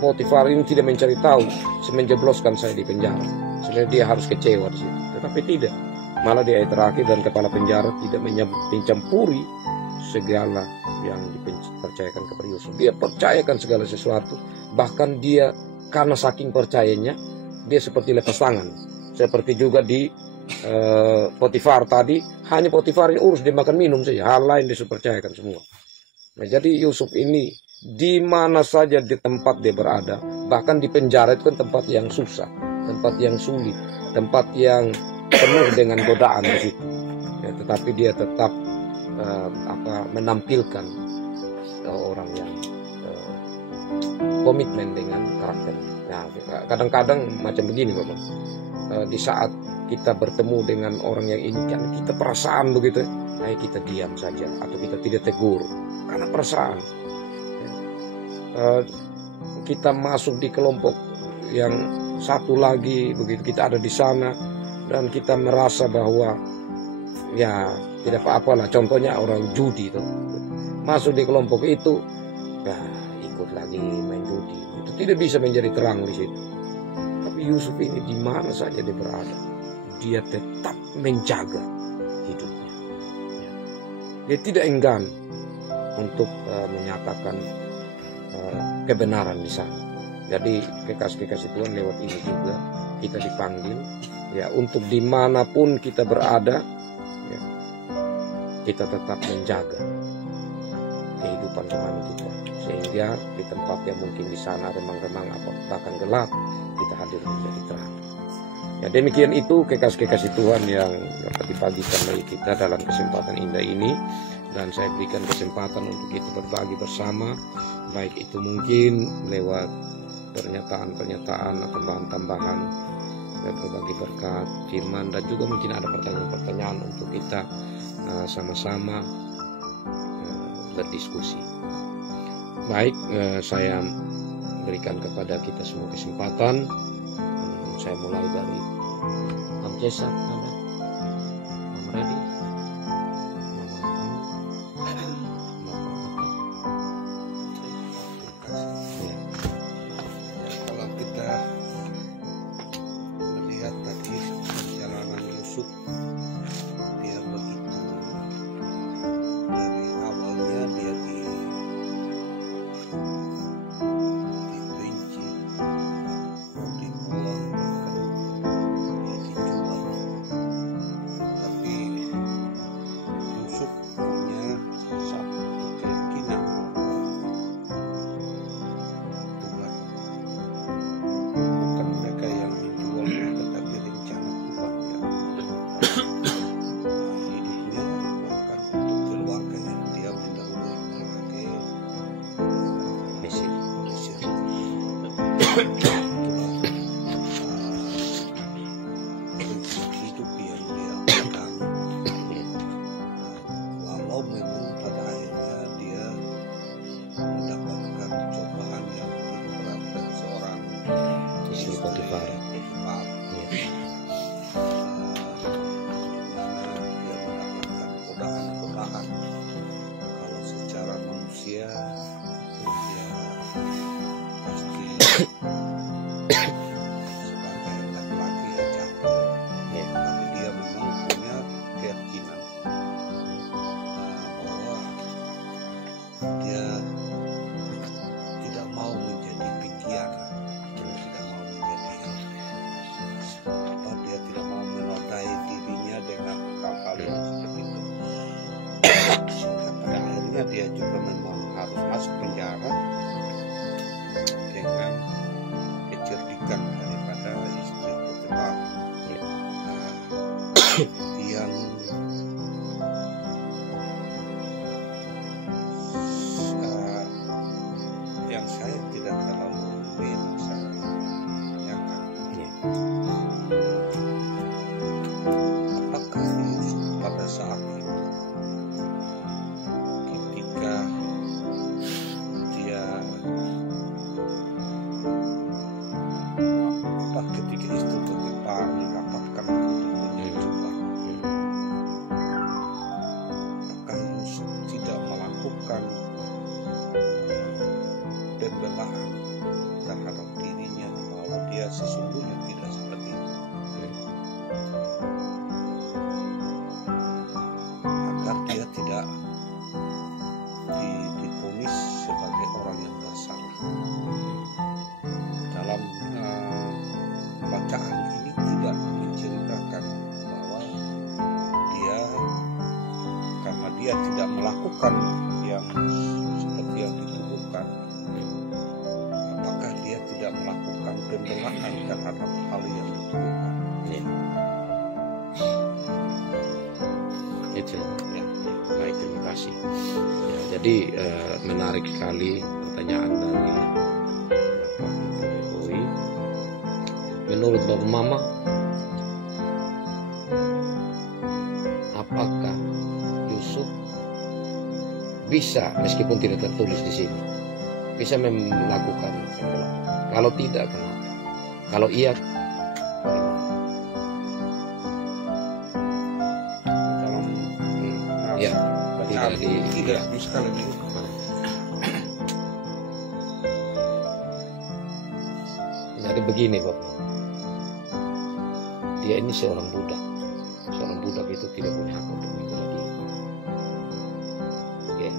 Potifar ini tidak mencari tahu, menjebloskan saya di penjara. Sebenarnya dia harus kecewa di situ, tetapi tidak. Malah di ayat terakhir, dan kepala penjara tidak mencampuri segala yang dipercayakan kepada Yusuf. Dia percayakan segala sesuatu, bahkan dia karena saking percayanya dia seperti lepas tangan. Seperti juga di Potifar tadi, hanya Potifar yang urus dia makan minum saja, hal lain dia percayakan semua. Nah, jadi Yusuf ini di mana saja di tempat dia berada, bahkan di penjara itu kan tempat yang susah, tempat yang sulit, tempat yang penuh dengan godaan di situ. Ya, tetapi dia tetap menampilkan orang yang komitmen dengan karakter. Nah, kadang-kadang macam begini, Bapak. Di saat kita bertemu dengan orang yang ini kan kita perasaan begitu, nah kita diam saja atau kita tidak tegur karena perasaan. Kita masuk di kelompok yang satu lagi begitu, kita ada di sana dan kita merasa bahwa ya tidak apa-apalah. Contohnya orang judi itu masuk di kelompok itu, ya ikut lagi main judi, itu tidak bisa menjadi terang di situ. Tapi Yusuf ini di mana saja dia berada, dia tetap menjaga hidupnya. Dia tidak enggan untuk menyatakan kebenaran di sana. Jadi kekasih-kekasih Tuhan, lewat ini juga kita dipanggil ya untuk dimanapun kita berada, ya, kita tetap menjaga kehidupan rohani kita, sehingga di tempat yang mungkin di sana remang-remang apa bahkan gelap, kita hadir menjadi terang. Ya, demikian itu kekasih-kekasih Tuhan yang dapat dibagikan bagi kita dalam kesempatan indah ini. Dan saya berikan kesempatan untuk kita berbagi bersama, baik itu mungkin lewat pernyataan-pernyataan atau tambahan-tambahan, berbagi berkat firman, dan juga mungkin ada pertanyaan-pertanyaan untuk kita sama-sama berdiskusi. Baik, saya berikan kepada kita semua kesempatan. Saya mulai dari Om Cesar, ada Om Redi, Kalau kita melihat tadi perjalanan Yusuf, dia begitu dari awalnya dia dibenci, dibuang, dia dijual. Tapi Yusuf punya satu keyakinan Tuhan, bukan mereka yang menjual, tetapi rencana Tuhan yang hidupnya, bahkan untuk keluarga yang dia mendahului mereka ke Mesir. Mesir. Prinsip hidup yang dia pegang, walau memang pada akhirnya dia mendapatkan cobaan yang lebih berat dari seorang Istri Potifar. Potifar, dimana dia mendapatkan godaan-godaan. Kalau secara manusia dia pasti sebagai laki-laki ya capek, Ya. tapi dia memang punya keyakinan bahwa dia tidak mau menjadi pengkhianat, tidak mau menjadi dia tidak mau menodai dirinya dengan hal-hal yang seperti itu. Sehingga pada akhirnya dia juga memang harus masuk penjara dengan kecerdikan daripada istri Potifar yang saya tidak terlalu menanyakan apakah Yusuf pada saat itu ketika dia ketika istri Potifar mendapatkan keuntungan juga, melakukan yang seperti yang dituduhkan, apakah dia tidak melakukan pembelaan terhadap hal yang dituduhkan? Ya. Itu ya. Baik, terima kasih. Ya, jadi menarik sekali pertanyaan dari Bapak Jokowi. Menurut Bapak Mama, apakah Yusuf bisa, meskipun tidak tertulis di sini, bisa melakukan pembelaan? Kalau tidak, kenapa? Kalau iya, Dalam ya, bacaan tidak tidak sekali ini. Jadi begini Bapak, dia ini seorang budak. Seorang budak itu tidak punya hak untuk membela diri. Ya,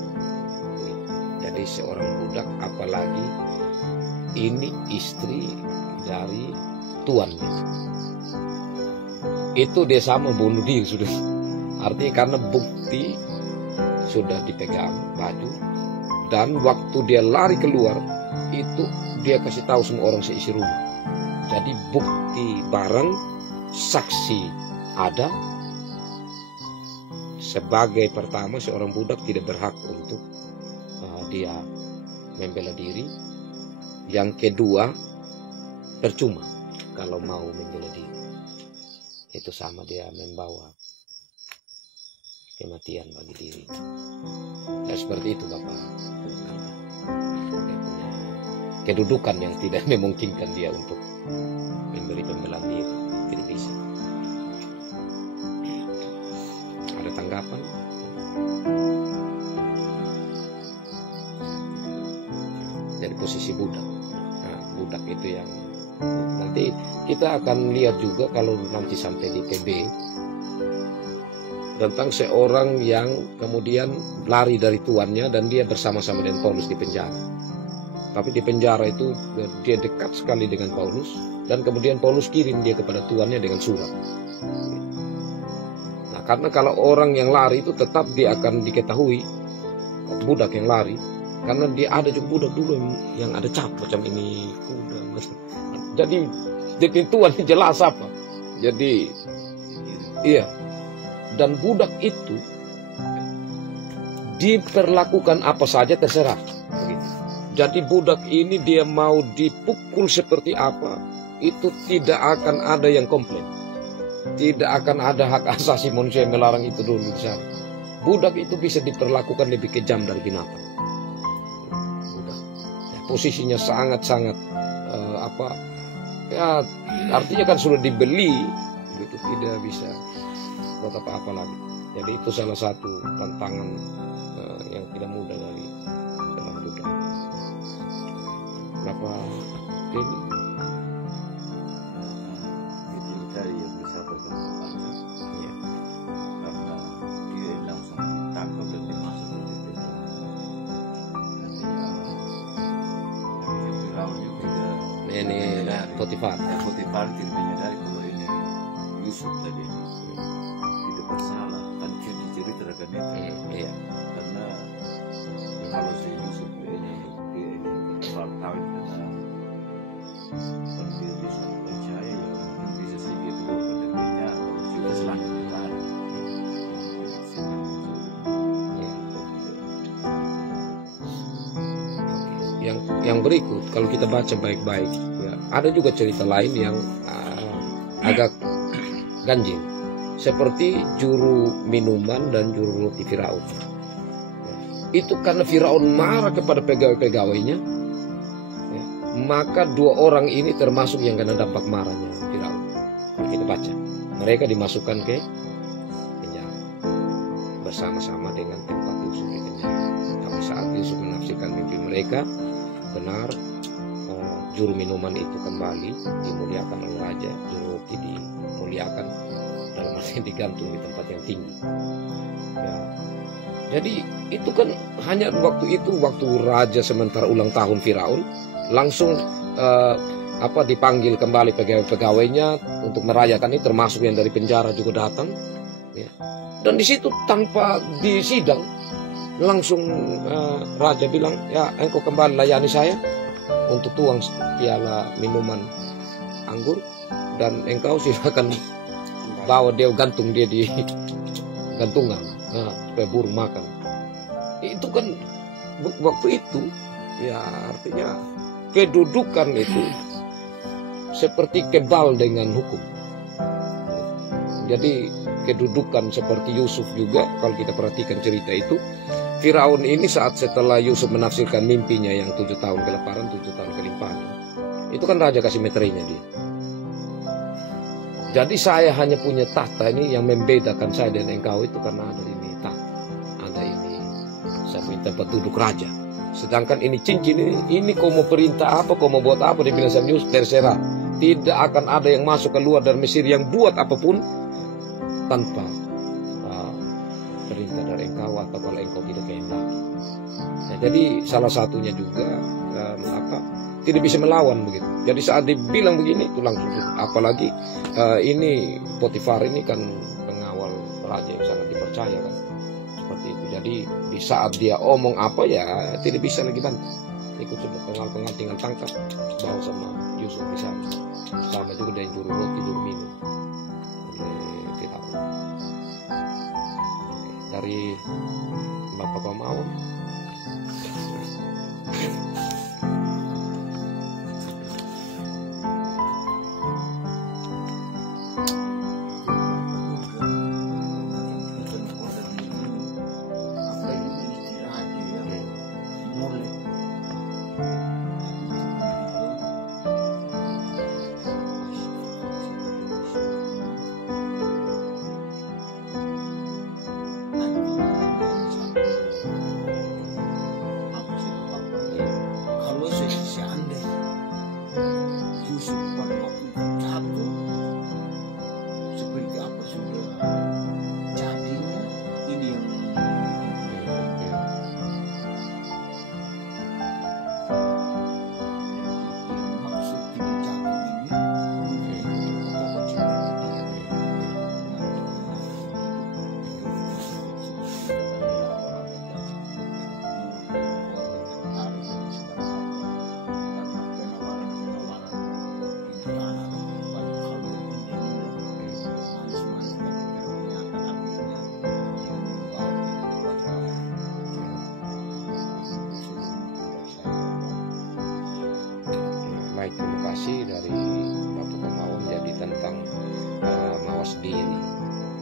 begitu. Jadi seorang budak, apalagi ini istri dari tuannya, itu dia sama bunuh diri sudah. Artinya karena bukti sudah dipegang baju, dan waktu dia lari keluar itu dia kasih tahu semua orang seisi rumah. Jadi bukti bareng, saksi ada. Sebagai pertama, seorang budak tidak berhak untuk dia membela diri. Yang kedua, percuma kalau mau membela diri. Itu sama dia membawa kematian bagi diri. Ya, seperti itu Bapak. Dia punya kedudukan yang tidak memungkinkan dia untuk memberi pembelaan diri. Tidak bisa. Ada tanggapan? Dari posisi budak. Nah, budak itu yang nanti kita akan lihat juga kalau nanti sampai di PB tentang seorang yang kemudian lari dari tuannya dan dia bersama-sama dengan Paulus di penjara. Tapi di penjara itu dia dekat sekali dengan Paulus, dan kemudian Paulus kirim dia kepada tuannya dengan surat. Nah, karena kalau orang yang lari itu tetap dia akan diketahui budak yang lari, karena dia ada juga budak dulu yang ada cap macam ini kuda. Jadi di tuan jelas apa. Jadi iya. Dan budak itu diperlakukan apa saja terserah. Begitu. Jadi budak ini dia mau dipukul seperti apa, itu tidak akan ada yang komplain. Tidak akan ada hak asasi manusia yang melarang itu dulu di sana. Budak itu bisa diperlakukan lebih kejam dari binatang. Budak. Ya, posisinya sangat-sangat ya artinya kan sudah dibeli, gitu, tidak bisa buat apa-apa lagi. Jadi itu salah satu tantangan yang tidak mudah dari dalam budak. Berapa ini? Jadi dari yang bisa berkembangnya, Ya. karena dia langsung tangkap dan dimasuk ke penjara. Artinya Firaun juga tidak Ini Potifar. Potifar tidak menyadari kalau ini Yusuf tadi tidak bersalah, kan dia diceritakan itu. Iya. Karena kalau si Yusuf ini dia Potifar tahu karena dia bisa percaya ya mungkin bisa sedikit keluar dari penjara juga selalu ditahan. Yang berikut kalau kita baca baik-baik, ya, ada juga cerita lain yang agak ganjil, seperti juru minuman dan juru roti Firaun. Ya, itu karena Firaun marah kepada pegawai-pegawainya, ya, maka dua orang ini termasuk yang kena dampak marahnya Firaun. Kalau kita baca, mereka dimasukkan ke penjara bersama-sama dengan tempat Yusuf di penjara. Tapi saat Yusuf menafsirkan mimpi mereka, benar juru minuman itu kembali dimuliakan oleh raja, juru roti dimuliakan dalam arti digantung di tempat yang tinggi. Ya. Jadi itu kan hanya waktu raja sementara ulang tahun Firaun, langsung dipanggil kembali pegawai-pegawainya untuk merayakan ini, termasuk yang dari penjara juga datang. Ya. Dan di situ tanpa disidang, Langsung raja bilang, ya engkau kembali layani saya untuk tuang piala minuman anggur, dan engkau silakan bawa dia, gantung dia di gantungan, supaya burung makan. Itu kan waktu itu ya artinya kedudukan itu seperti kebal dengan hukum. Jadi kedudukan seperti Yusuf juga, kalau kita perhatikan cerita itu, Firaun ini saat setelah Yusuf menafsirkan mimpinya yang 7 tahun kelaparan, 7 tahun kelimpahan, itu kan raja kasih meterainya dia. Jadi saya hanya punya tahta ini, yang membedakan saya dan engkau itu karena ada ini tahta, ada ini saya punya tempat duduk raja. Sedangkan ini cincin ini kau mau perintah apa, kau mau buat apa, dia bilang sama Yusuf, terserah. Tidak akan ada yang masuk keluar dari Mesir yang buat apapun tanpa perintah dari engkau, atau kalau engkau tidak kehendaki. Nah, jadi salah satunya juga tidak bisa melawan begitu. Jadi saat dibilang begini itu langsung, apalagi ini Potifar ini kan pengawal raja yang sangat dipercaya kan, seperti itu. Jadi di saat dia omong apa ya tidak bisa lagi bantah. Ikut semua pengawal tinggal tangkap, bawa sama Yusuf di sana. Sama juga dengan juru roti, juru minum oleh Firaun. Dari Bapak Pamawan. Baik, terima kasih dari Bapak Pamawan. Jadi tentang mawas diri,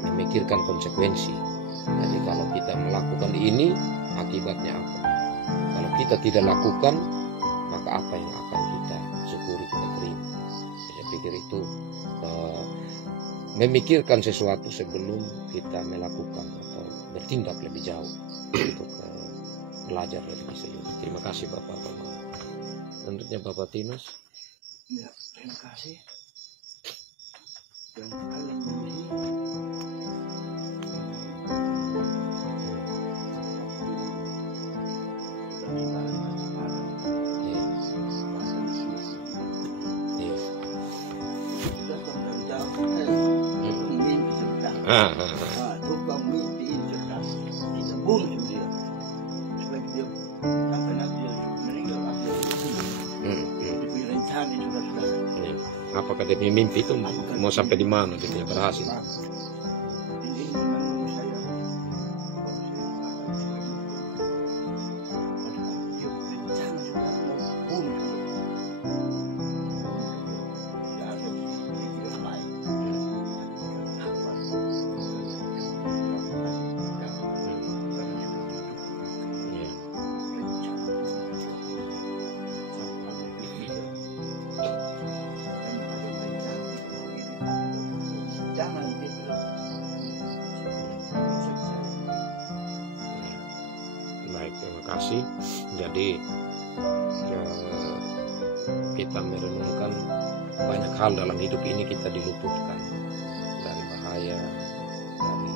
memikirkan konsekuensi. Jadi kalau kita melakukan ini, akibatnya apa? Kalau kita tidak lakukan, maka apa yang akan kita syukuri, kita terima? Saya pikir itu memikirkan sesuatu sebelum kita melakukan atau bertindak lebih jauh untuk belajar dari kisah ini. Terima kasih Bapak Pamawan. Selanjutnya Bapak Tinus. Ya, terima kasih. Yang paling ini tukang mimpi investasi kita bunuh dia supaya dia sampai nanti dia meninggal lebih rencana juga sudah. Apakah dia punya mimpi itu mau sampai di mana dia punya berhasil? Ini menurut saya dia rencana sudah mau bunuh. Tidak ada pikiran lain. Baik, terima kasih. Jadi kita merenungkan banyak hal dalam hidup ini, kita diluputkan dari bahaya, dari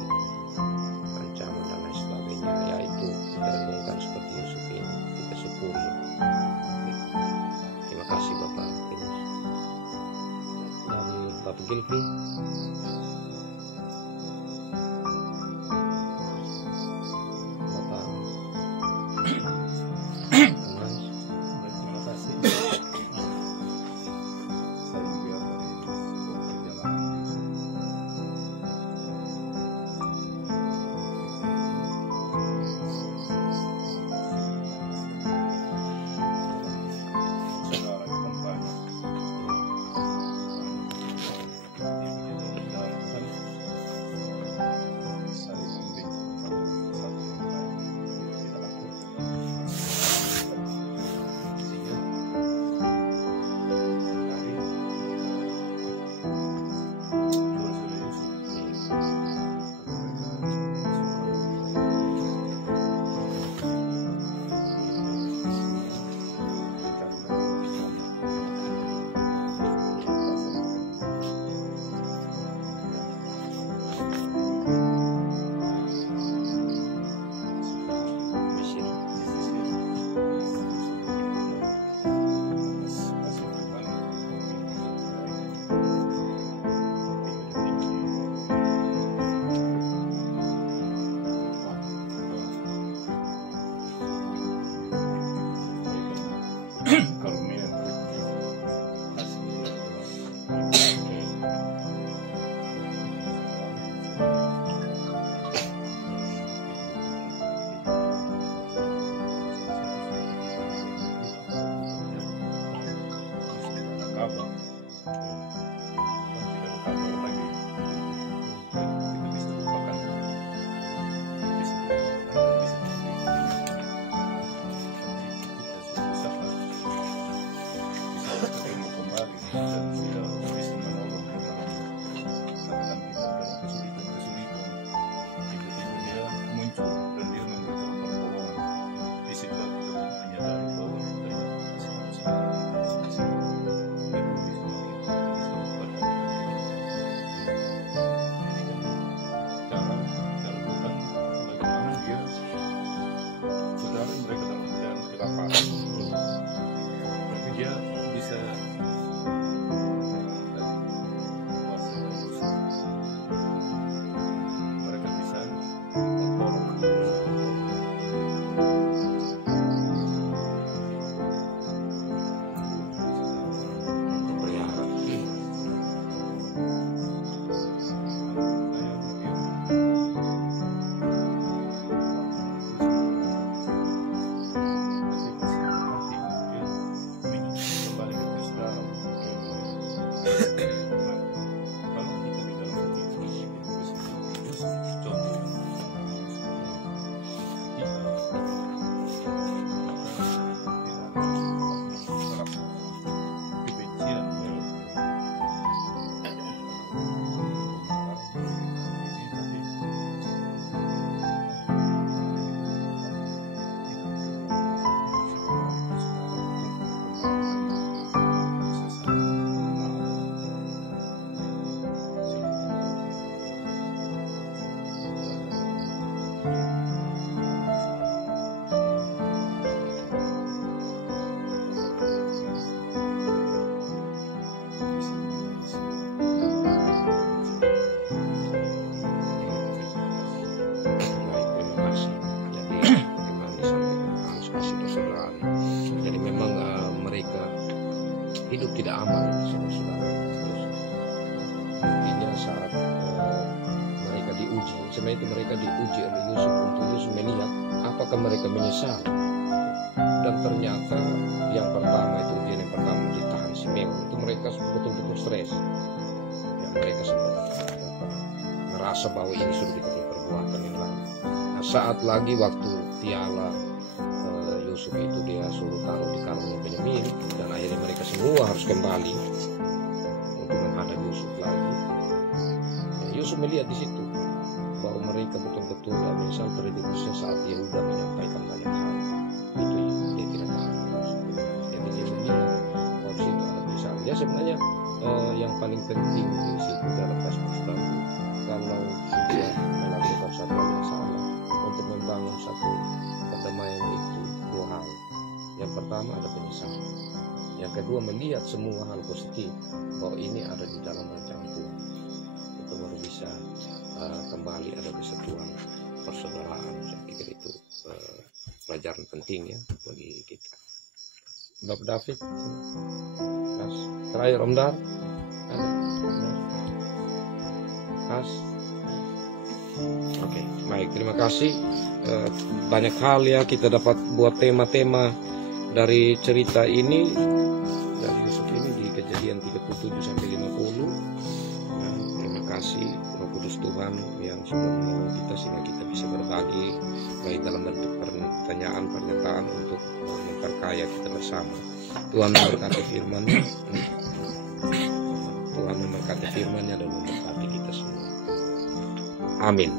ancaman dan lain sebagainya. Yaitu kita renungkan seperti Yusuf ini, kita syukuri. Terima kasih Bapak Tinus. Dari Bapak Gilvi. Bapak karena itu mereka diuji oleh Yusuf untuk Yusuf melihat apakah mereka menyesal. Dan ternyata yang pertama itu ujian yang pertama ditahan Simeon itu mereka betul-betul stres. Ya, mereka sempat merasa bahwa ini sudah diketahui perbuatan yang lalu. Nah, saat lagi waktu piala Yusuf itu dia suruh taruh di kalungnya Benyamin, dan akhirnya mereka semua harus kembali untuk menghadap Yusuf lagi. Ya, Yusuf melihat di situ bahwa mereka betul-betul tidak menyesal, terlebih khususnya saat Yehuda menyampaikan banyak hal. Itu dia tidak tahan. Jadi dia melihat bahwa situ ada penyesalan. Ya sebenarnya yang paling penting di situ dalam kasus Ibrani, kalau sudah melakukan satu hal yang salah untuk membangun satu perdamaian itu dua hal. Yang pertama ada penyesalan. Yang kedua melihat semua hal positif bahwa ini ada di dalam rancangan Tuhan. Itu baru bisa kembali ada kesatuan persaudaraan. Saya pikir itu pelajaran penting ya bagi kita. Bapak David, Mas, terakhir Om Dar, ada, Mas. Oke, baik, terima kasih. Banyak hal ya kita dapat buat tema-tema dari cerita ini dari Yusuf ini di Kejadian 37 sampai 50. Dan terima kasih Roh Kudus Tuhan yang sudah menolong kita sehingga kita bisa berbagi baik dalam bentuk pertanyaan, pernyataan untuk memperkaya kita bersama. Tuhan memberkati firman-Nya. Tuhan memberkati firman-Nya dan memberkati kita semua. Amin.